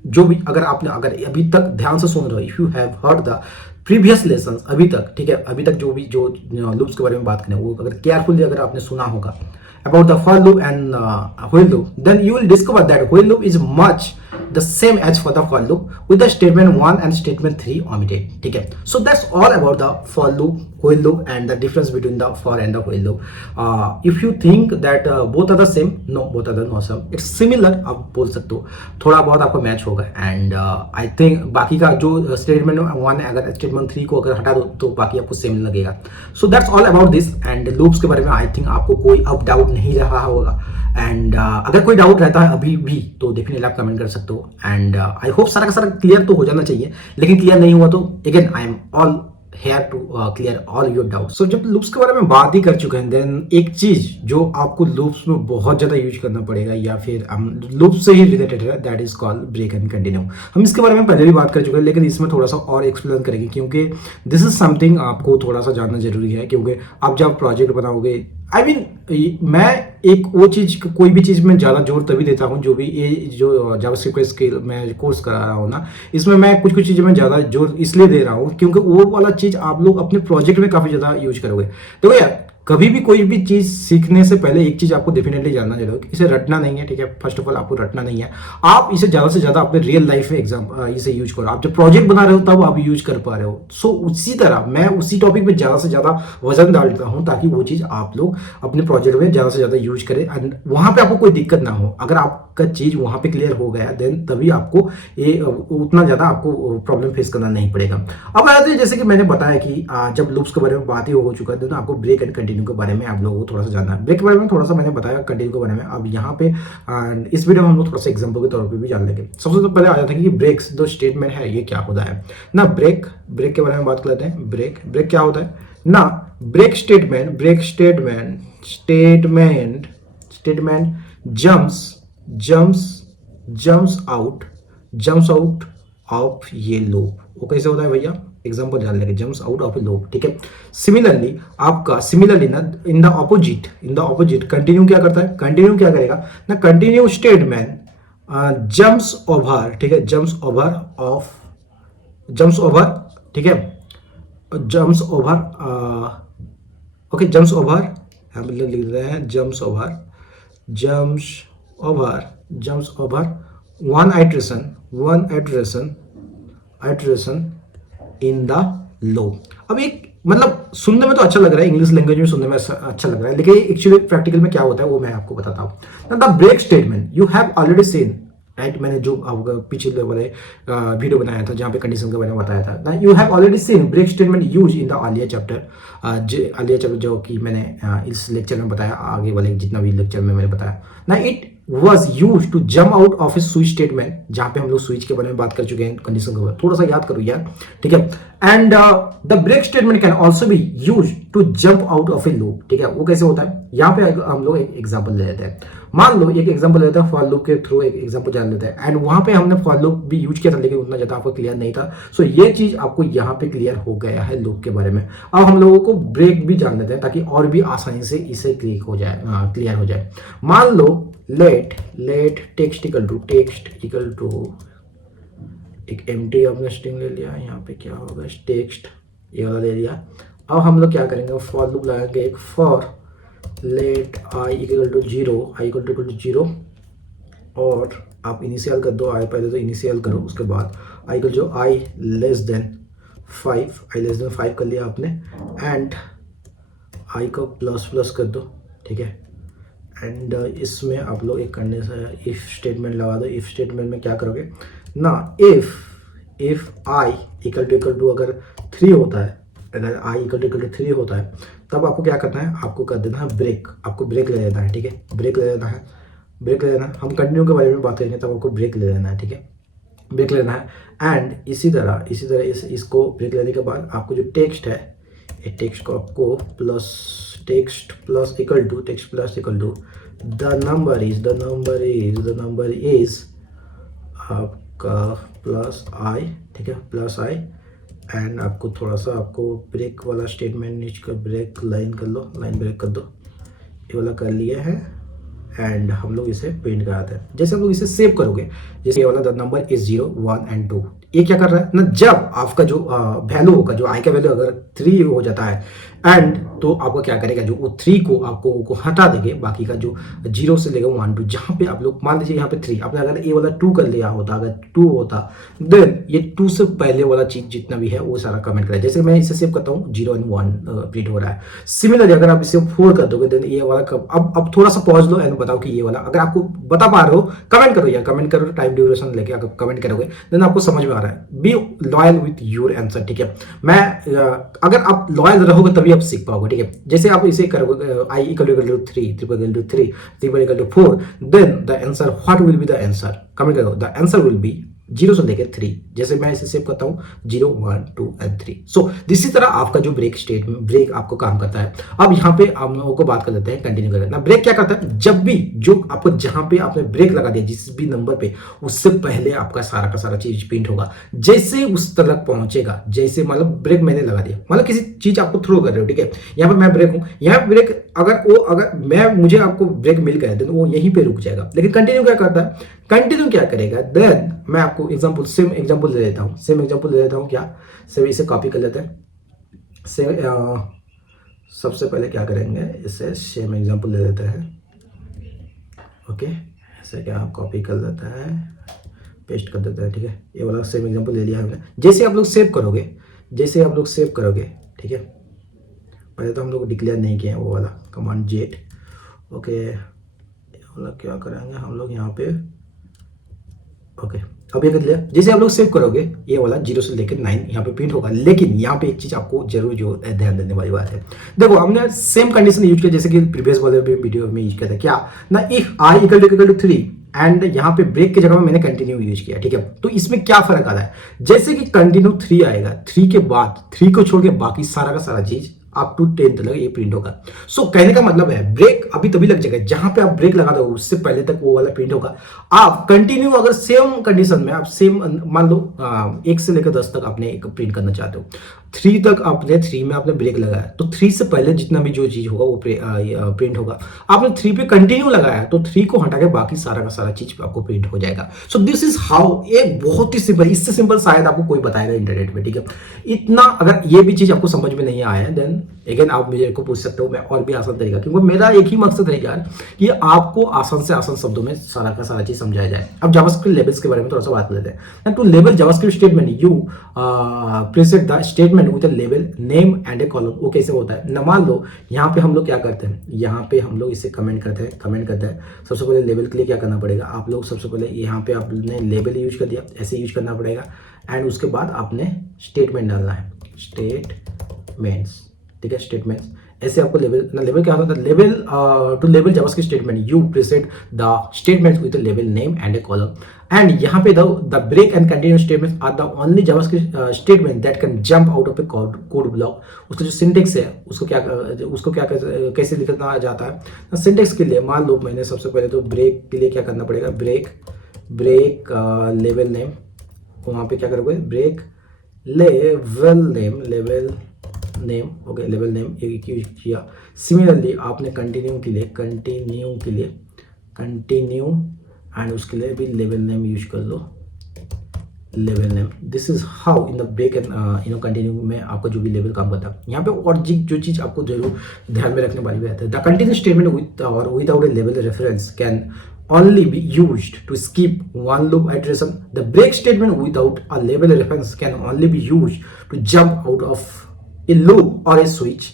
जो भी अगर अभी तक ध्यान से सुन रहे हो, if you have heard the previous lesson अभी तक, ठीक है, अभी तक जो लूप्स के बारे में बात करें वो अगर केयरफुली अगर आपने सुना होगा about the for loop and while loop, then you will discover that while loop is much the same as for the for loop with the statement 1 and statement 3 omitted, ठीक है। So that's all about the for loop, while loop and the difference between the for and the while loop. If you think that both are the same, no, both are not same, it's similar आप बोल सकते हो, थोड़ा बहुत आपको match होगा। And I think बाकी का जो स्टेटमेंट 1 है, अगर स्टेटमेंट 3 को अगर हटा दो तो बाकी आपको सेम लगेगा। So that's all about this. And loops के बारे में आई थिंक आपको कोई अब डाउट नहीं रहा होगा। एंड अगर कोई डाउट रहता है अभी भी तो डेफिनेटली आप कमेंट कर सकते हो। एंड आई होप सारा का सारा क्लियर तो हो जाना चाहिए, लेकिन क्लियर नहीं हुआ तो again I am all here to clear all your doubt. So जब लूप्स के बारे में बात ही कर चुके हैं, देन एक चीज जो आपको लूप्स में बहुत ज्यादा यूज करना पड़ेगा या फिर लूप से ही रिलेटेड है, that is called break and continue. हम इसके बारे में पहले भी बात कर चुके हैं, लेकिन इसमें थोड़ा सा और एक्सप्लेन करेंगे क्योंकि दिस इज समथिंग आपको थोड़ा सा जानना जरूरी है। क्योंकि आप जब प्रोजेक्ट बनाओगे, आई मीन मैं एक वो चीज कोई भी चीज में ज्यादा जोर तभी देता हूँ, जो भी ये जो जावास्क्रिप्ट का स्किल मैं कोर्स करा रहा हूँ ना, इसमें मैं कुछ चीजें में ज्यादा जोर इसलिए दे रहा हूँ क्योंकि वो वाला चीज आप लोग अपने प्रोजेक्ट में काफी ज्यादा यूज करोगे। तो यार कभी भी कोई भी चीज सीखने से पहले एक चीज आपको डेफिनेटली जानना जरूर, इसे रटना नहीं है, ठीक है। फर्स्ट ऑफ ऑल आपको रटना नहीं है, आप इसे ज्यादा से ज्यादा अपने रियल लाइफ में इसे यूज करो। आप जब प्रोजेक्ट बना रहे हो तब आप यूज कर पा रहे हो। सो उसी तरह मैं उसी टॉपिक पे ज्यादा से ज्यादा वजन डालता हूँ ताकि वो चीज आप लोग अपने प्रोजेक्ट में ज्यादा से ज्यादा यूज करें एंड वहां पे आपको कोई दिक्कत ना हो। अगर आप आपका चीज़ वहाँ पे क्लियर हो गया देन तभी आपको ये उतना ज़्यादा आपको प्रॉब्लम फेस करना नहीं पड़ेगा। अब आते हैं जैसे कि मैंने बताया कि जब लूप्स के बारे में बात ही हो चुका है तो आपको ब्रेक एंड कंटिन्यू के बारे में आप लोगों को थोड़ा सा जानना है। ब्रेक के बारे में थोड़ा सा मैंने बताया, कंटिन्यू के बारे में अब यहाँ पे इस वीडियो में हम लोग थोड़ा सा एग्जाम्पल के तौर पर भी जान लेंगे। सबसे तो पहले आ जाता है कि ब्रेक्स जो स्टेटमेंट है ये क्या होता है ना। ब्रेक के बारे में बात कर लेते हैं। ब्रेक क्या होता है ना। Break statement jumps out of ये लूप। वो कैसे होता है भैया, एग्जांपल जान लेंगे। Jumps out of a loop, ठीक है। सिमिलरली ना इन द ऑपोजिट कंटिन्यू क्या करता है, कंटिन्यू क्या करेगा ना। कंटिन्यू स्टेटमेंट जम्प्स ओवर, ठीक है, जम्प्स ओवर, ठीक है, जम्प्स ओवर हम लिख रहे हैं jumps over one iteration in the loop. अब एक मतलब सुनने में तो अच्छा लग रहा है, इंग्लिश लैंग्वेज में सुनने में अच्छा लग रहा है, लेकिन एक्चुअली प्रैक्टिकल में क्या होता है वो मैं आपको बताता हूँ। The break statement you have already seen, right. मैंने जो आपका पिछले वाले वीडियो बनाया था जहाँ पे कंडीशन के बारे में बताया था ना। You have already seen break statement use in the earlier chapter जो कि मैंने इस लेक्चर में बताया, आगे वाले जितना भी लेक्चर में मैंने बताया ना। It was used to jump out of a switch statement, जहाँ पे हम लोग स्विच के बारे में बात कर चुके हैं कंडीशन के बारे में, थोड़ा सा याद करो यार, ठीक है। And the break statement can also be use to jump out of a loop, ठीक है। वो कैसे होता है, यहाँ पे हम लोग एक एग्जांपल ले लेते हैं। मान लो एक एग्जांपल ले लेते हैं फॉर लूप के थ्रू, एक एग्जांपल जान लेते हैं। एंड वहाँ पे हमने फॉर लूप भी यूज किया था लेकिन उतना ज़्यादा आपको क्लियर नहीं था। सो ये चीज़ आपको यहाँ पे क्लियर हो गया है लूप के बारे में। अब हम लोगों को ब्रेक भी जान लेते हैं ताकि और भी आसानी से इसे क्लियर हो जाए। मान लो लेट टेक्स्ट इक्वल टू एक एम्प्टी आपने स्ट्रिंग ले लिया, यहाँ पे क्या होगा टेक्स्ट ये वाला ले लिया। अब हम लोग क्या करेंगे, फॉर लूप लगाएंगे एक for let I equal to zero और आप इनिशियल कर दो। आई पहले तो इनिशियल करो, उसके बाद आई इक्वल जो आई लेस देन 5 कर लिया आपने एंड आई को प्लस कर दो, ठीक है। एंड इसमें आप लोग एक करने से इफ स्टेटमेंट लगा दो। इफ स्टेटमेंट में क्या करोगे ना, इफ आई इक्वल टू अगर 3 होता है, अगर आई इक्वल टू 3 होता है तब आपको क्या करना है, आपको कर देना है ब्रेक। आपको ब्रेक ले लेना है, ठीक है, ब्रेक ले लेना है। हम कंटिन्यू के बारे में बात करेंगे तब आपको ब्रेक ले लेना है, ठीक है, ब्रेक लेना है। एंड इसी तरह इसको ब्रेक लेने के बाद आपको जो टेक्स्ट है, ये टेक्स्ट को आपको text plus equal to the number is आपका प्लस आई, ठीक है, प्लस आई। एंड आपको थोड़ा सा आपको ब्रेक वाला स्टेटमेंट नीचे का ब्रेक लाइन ब्रेक कर दो, ये वाला कर लिया है। एंड हम लोग इसे प्रिंट कराते हैं। जैसे हम लोग इसे सेव करोगे, जैसे ये वाला द नंबर इज 0, 1 एंड 2, ये क्या कर रहा है ना, जब आपका जो वैल्यू होगा, जो आई का वैल्यू अगर 3 हो जाता है एंड तो आपको क्या करेगा, जो वो 3 को आपको हटा देंगे, बाकी का जो 0 से लेकर 1 2, जहाँ पे आप लोग मान लीजिए यहाँ पे 3 आपने अगर ये वाला 2 कर लिया होता, अगर 2 होता देन ये 2 से पहले वाला चीज जितना भी है वो सारा कमेंट करें। जैसे मैं इसे सेव करता हूँ 0 एंड 1 प्रिंट हो रहा है। सिमिलरली अगर आप इसे 4 कर दोगे देन ये वाला अब थोड़ा सा पॉज लो एंड बताओ कि ये वाला, अगर आपको बता पा रहे हो कमेंट करो यार, कमेंट करो, टाइम ड्यूरेशन लेके अगर कमेंट करोगे देन आपको समझ में आ रहा है। Be loyal with your answer, ठीक है। मैं अगर आप लॉयल रहोगे तभी आप सीख पाओगे, ठीक है। जैसे आप इसे करोगे I equal to 3, triple equal to 4, then the answer what will be the answer, comment करो। द आंसर विल बी 0 से लेकर 3। जैसे मैं इसे सेव करता हूँ 0 1 2 एंड 3। सो इसी तरह आपका जो ब्रेक आपको काम करता है। अब यहाँ पे हम लोगों को बात कर लेते हैं, कंटिन्यू कर लेते हैं। ब्रेक क्या करता है, जब भी जो आपको जहाँ पे आपने ब्रेक लगा दिया जिस भी नंबर पे, उससे पहले आपका सारा का सारा चीज प्रिंट होगा। जैसे उस तक पहुंचेगा, जैसे मतलब ब्रेक मैंने लगा दिया, मतलब किसी चीज आपको थ्रो कर रहे हो, ठीक है। यहाँ पे मैं ब्रेक हूँ, यहाँ ब्रेक अगर मुझे आपको ब्रेक मिल गया तो वो यहीं पे रुक जाएगा। लेकिन कंटिन्यू क्या करता है, कंटिन्यू क्या करेगा, देन मैं आपको सेम एग्जांपल ले लेता हूँ क्या, सेम इसे कॉपी कर लेते हैं। सबसे पहले क्या करेंगे, इसे सेम एग्जांपल ले लेते हैं, ओके। ऐसे क्या आप कॉपी कर लेते हैं, पेस्ट कर देते हैं, ठीक है। ये वाला सेम एग्जांपल ले लिया हमने। जैसे आप लोग सेव करोगे, ठीक है। पहले तो हम लोग डिक्लेयर नहीं किए हैं वो वाला कमांड जेट, ओके। मतलब क्या करेंगे हम लोग यहाँ पे, ओके अब ये कर लिया। जैसे आप लोग सेव करोगे ये वाला 0 से लेकर 9 यहाँ पे प्रिंट होगा, लेकिन यहाँ पे एक चीज आपको जरूर जो ध्यान देने वाली बात है, देखो हमने सेम कंडीशन यूज किया जैसे कि प्रीवियस वाले वीडियो में यूज किया था, क्या ना, if i equal to 3 and यहाँ पे ब्रेक की जगह में मैंने कंटिन्यू यूज किया, ठीक है। तो इसमें क्या फर्क आ रहा है, जैसे कि कंटिन्यू 3 आएगा, 3 के बाद 3 को छोड़ के बाकी सारा का सारा चीज अप टू 10 तक ये प्रिंट होगा। सो कहने का मतलब है ब्रेक अभी तभी लग जाएगा जहां पे आप ब्रेक लगा दो, उससे पहले तक वो वाला प्रिंट होगा। आप कंटिन्यू अगर सेम कंडीशन में आप सेम मान लो 1 से लेकर 10 तक आपने एक प्रिंट करना चाहते हो, 3 तक आपने 3 में आपने ब्रेक लगाया, तो 3 से पहले जितना भी जो चीज होगा वो प्रिंट होगा। आपने 3 पे कंटिन्यू लगाया तो 3 को हटा के बाकी सारा का सारा चीज आपको प्रिंट हो जाएगा। सो दिस इज हाउ, एक बहुत ही सिंपल, इससे सिंपल शायद आपको कोई बताएगा इंटरनेट पे, ठीक है। इतना अगर ये भी चीज आपको समझ में नहीं आया है देन अगेन आप मुझे को पूछ सकते हो, मैं और भी आसान तरीका, क्योंकि मेरा एक ही मकसद है यार कि आपको आसान से आसान शब्दों में सारा का सारा चीज समझाया जाए। अब जावास्क्रिप्ट लेबल्स के बारे में थोड़ा सा बात लेते हैं। To label JavaScript statement you preset the statement with a label name and a column. वो कैसे होता है ना, मान लो यहाँ पे हम लोग क्या करते हैं, यहाँ पे हम लोग इसे कमेंट करते हैं। सबसे पहले लेबल के लिए क्या करना पड़ेगा, आप लोग सबसे पहले यहाँ पे आपने लेबल यूज कर दिया, ऐसे यूज करना पड़ेगा, एंड उसके बाद आपने स्टेटमेंट डालना है, स्टेटमेंट्स, ठीक है, स्टेटमेंट्स। ऐसे आपको लेबल क्या होता है, label to label JavaScript statement you preset the statements with label name and a column, and यहाँ पे the break and continue statements are the only JavaScript statement that can jump out of a code block. उसका जो syntax है उसको क्या कैसे लिखना जाता है, सिंटेक्स के लिए मान लो मैंने सबसे पहले तो ब्रेक के लिए क्या करना पड़ेगा, ब्रेक लेवल नेम, वहाँ पे क्या करोगे, break level name, okay, level name एक यूज किया। सिमिलरली आपने कंटिन्यू एंड उसके लिए भी लेवल नेम यूज कर लो, level name. This is how in the break and continue में आपका जो भी लेवल काम करता है। यहाँ पे और जो चीज आपको जरूर ध्यान में रखने वाली बात है, the continue statement without A level reference can only be used to skip one loop iteration. The break statement without a label reference can only be used to jump out of a loop or a switch.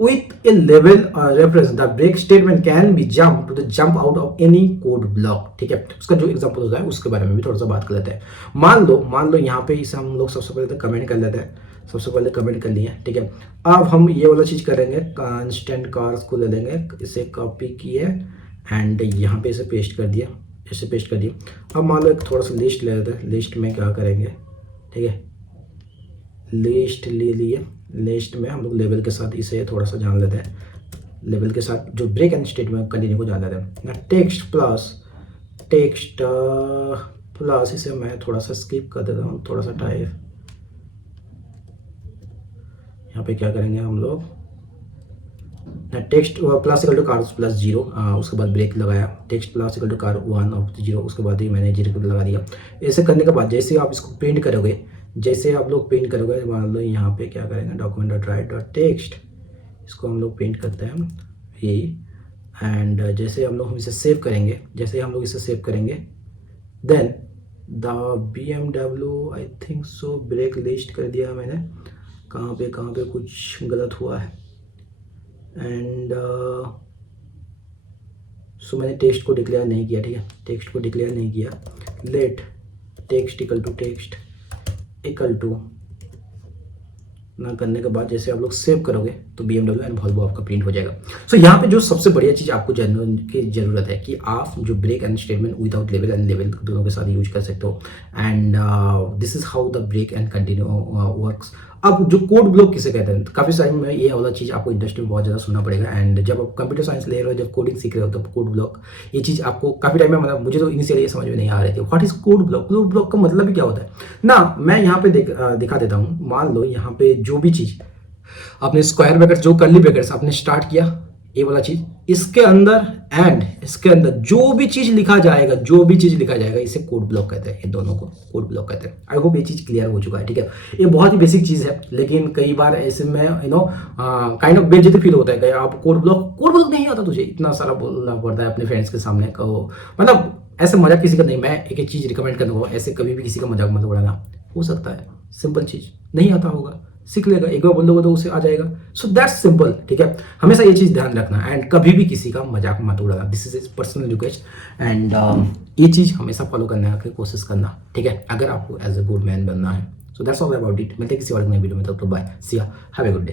With a label reference, the break statement can be jump out of any code block. ठीक है, उसका जो example होता है उसके बारे में भी थोड़ा सा बात कर लेते हैं। मान लो यहाँ पे इसे हम लोग सबसे पहले तो कमेंट कर लेते हैं, सबसे पहले कमेंट कर लिए, ठीक है। अब हम ये वाला चीज करेंगे, कांस्टेंट कार्स को ले लेंगे, इसे कॉपी किए एंड यहाँ पे इसे पेस्ट कर दिया, ऐसे पेस्ट कर दिया। अब मान लो एक थोड़ा सा लिस्ट ले लेते हैं, लिस्ट में क्या करेंगे, ठीक है, लिस्ट ले लिए, लिस्ट में हम लोग लेवल के साथ इसे थोड़ा सा जान लेते हैं, लेवल के साथ जो ब्रेक एंड स्टेटमेंट कंटिन्यू को जान लेते हैं। टेक्स्ट प्लस इसे मैं थोड़ा सा स्किप कर देता हूँ, थोड़ा सा टाइप। यहाँ पे क्या करेंगे हम लोग, text plus equal to car plus 0, उसके बाद ब्रेक लगाया, text plus equal to car 1 of 0, उसके बाद ही मैंने 0 लगा दिया। ऐसे करने के बाद जैसे आप इसको प्रिंट करोगे, जैसे आप लोग प्रिंट करोगे, मान लो यहाँ पे क्या करेंगे, document.write.text, इसको हम लोग प्रिंट करते हैं ये, एंड जैसे हम लोग इसे सेव करेंगे, then the BMW I think so break list कर दिया मैंने, कहाँ पे कुछ गलत हुआ है, एंड सो मैंने टेक्स्ट को डिक्लेयर नहीं किया, ठीक है, टेक्स्ट को डिक्लेयर नहीं किया। लेट टेक्स्ट इक्वल टू ना करने के बाद जैसे आप लोग सेव करोगे तो BMW एंड वॉल्वो आपका प्रिंट हो जाएगा। सो यहाँ पे जो सबसे बढ़िया चीज़ आपको जानने की जरूरत है कि आप जो break and statement without level and level दोनों के साथ यूज कर सकते हो, and this is how the break and continue works. अब जो कोड ब्लॉक किसे कहते हैं, काफ़ी टाइम में ये वाला चीज़ आपको इंडस्ट्री में बहुत ज़्यादा सुनना पड़ेगा, एंड जब आप कंप्यूटर साइंस ले रहे हो, जब कोडिंग सीख रहे हो, तब कोड ब्लॉक ये चीज़ आपको काफ़ी टाइम में, मतलब मुझे तो इनिशियली ये समझ में नहीं आ रही थी, what is code block, code block का मतलब भी क्या होता है ना। मैं यहाँ पे दिखा देता हूँ। मान लो यहाँ पे जो भी चीज़ आपने स्क्वायर ब्रैकेट, जो कर्ली ब्रैकेट्स आपने स्टार्ट किया, ये वाला चीज, इसके अंदर जो भी चीज लिखा जाएगा, इसे कोड ब्लॉक कहते हैं, इन दोनों को कोड ब्लॉक कहते हैं। आई होप ये चीज क्लियर हो चुका है, ठीक है। ये बहुत ही बेसिक चीज है, लेकिन कई बार ऐसे में काइंड ऑफ बेइज्जती फील होता है कि आप कोड ब्लॉक नहीं आता, तुझे इतना सारा बोलना पड़ता है अपने फ्रेंड्स के सामने, कहो मतलब ऐसे मजाक किसी का नहीं। मैं एक चीज रिकमेंड कर दूंगा, ऐसे कभी भी किसी का मजाक मत उड़ाना। हो सकता है सिंपल चीज नहीं आता होगा, सीख लेगा, एक बार बोल दोगे तो उसे आ जाएगा। सो दैट्स सिंपल, ठीक है। हमेशा ये चीज़ ध्यान रखना एंड कभी भी किसी का मजाक मत उड़ाना, this is personal request and ये चीज़ हमेशा फॉलो करने की कोशिश करना, ठीक है, अगर आपको एज अ गुड मैन बनना है। So that's all about it. मिलते हैं किसी और नए वीडियो में, तब तक बाय, सी या, हैव ए गुड डे।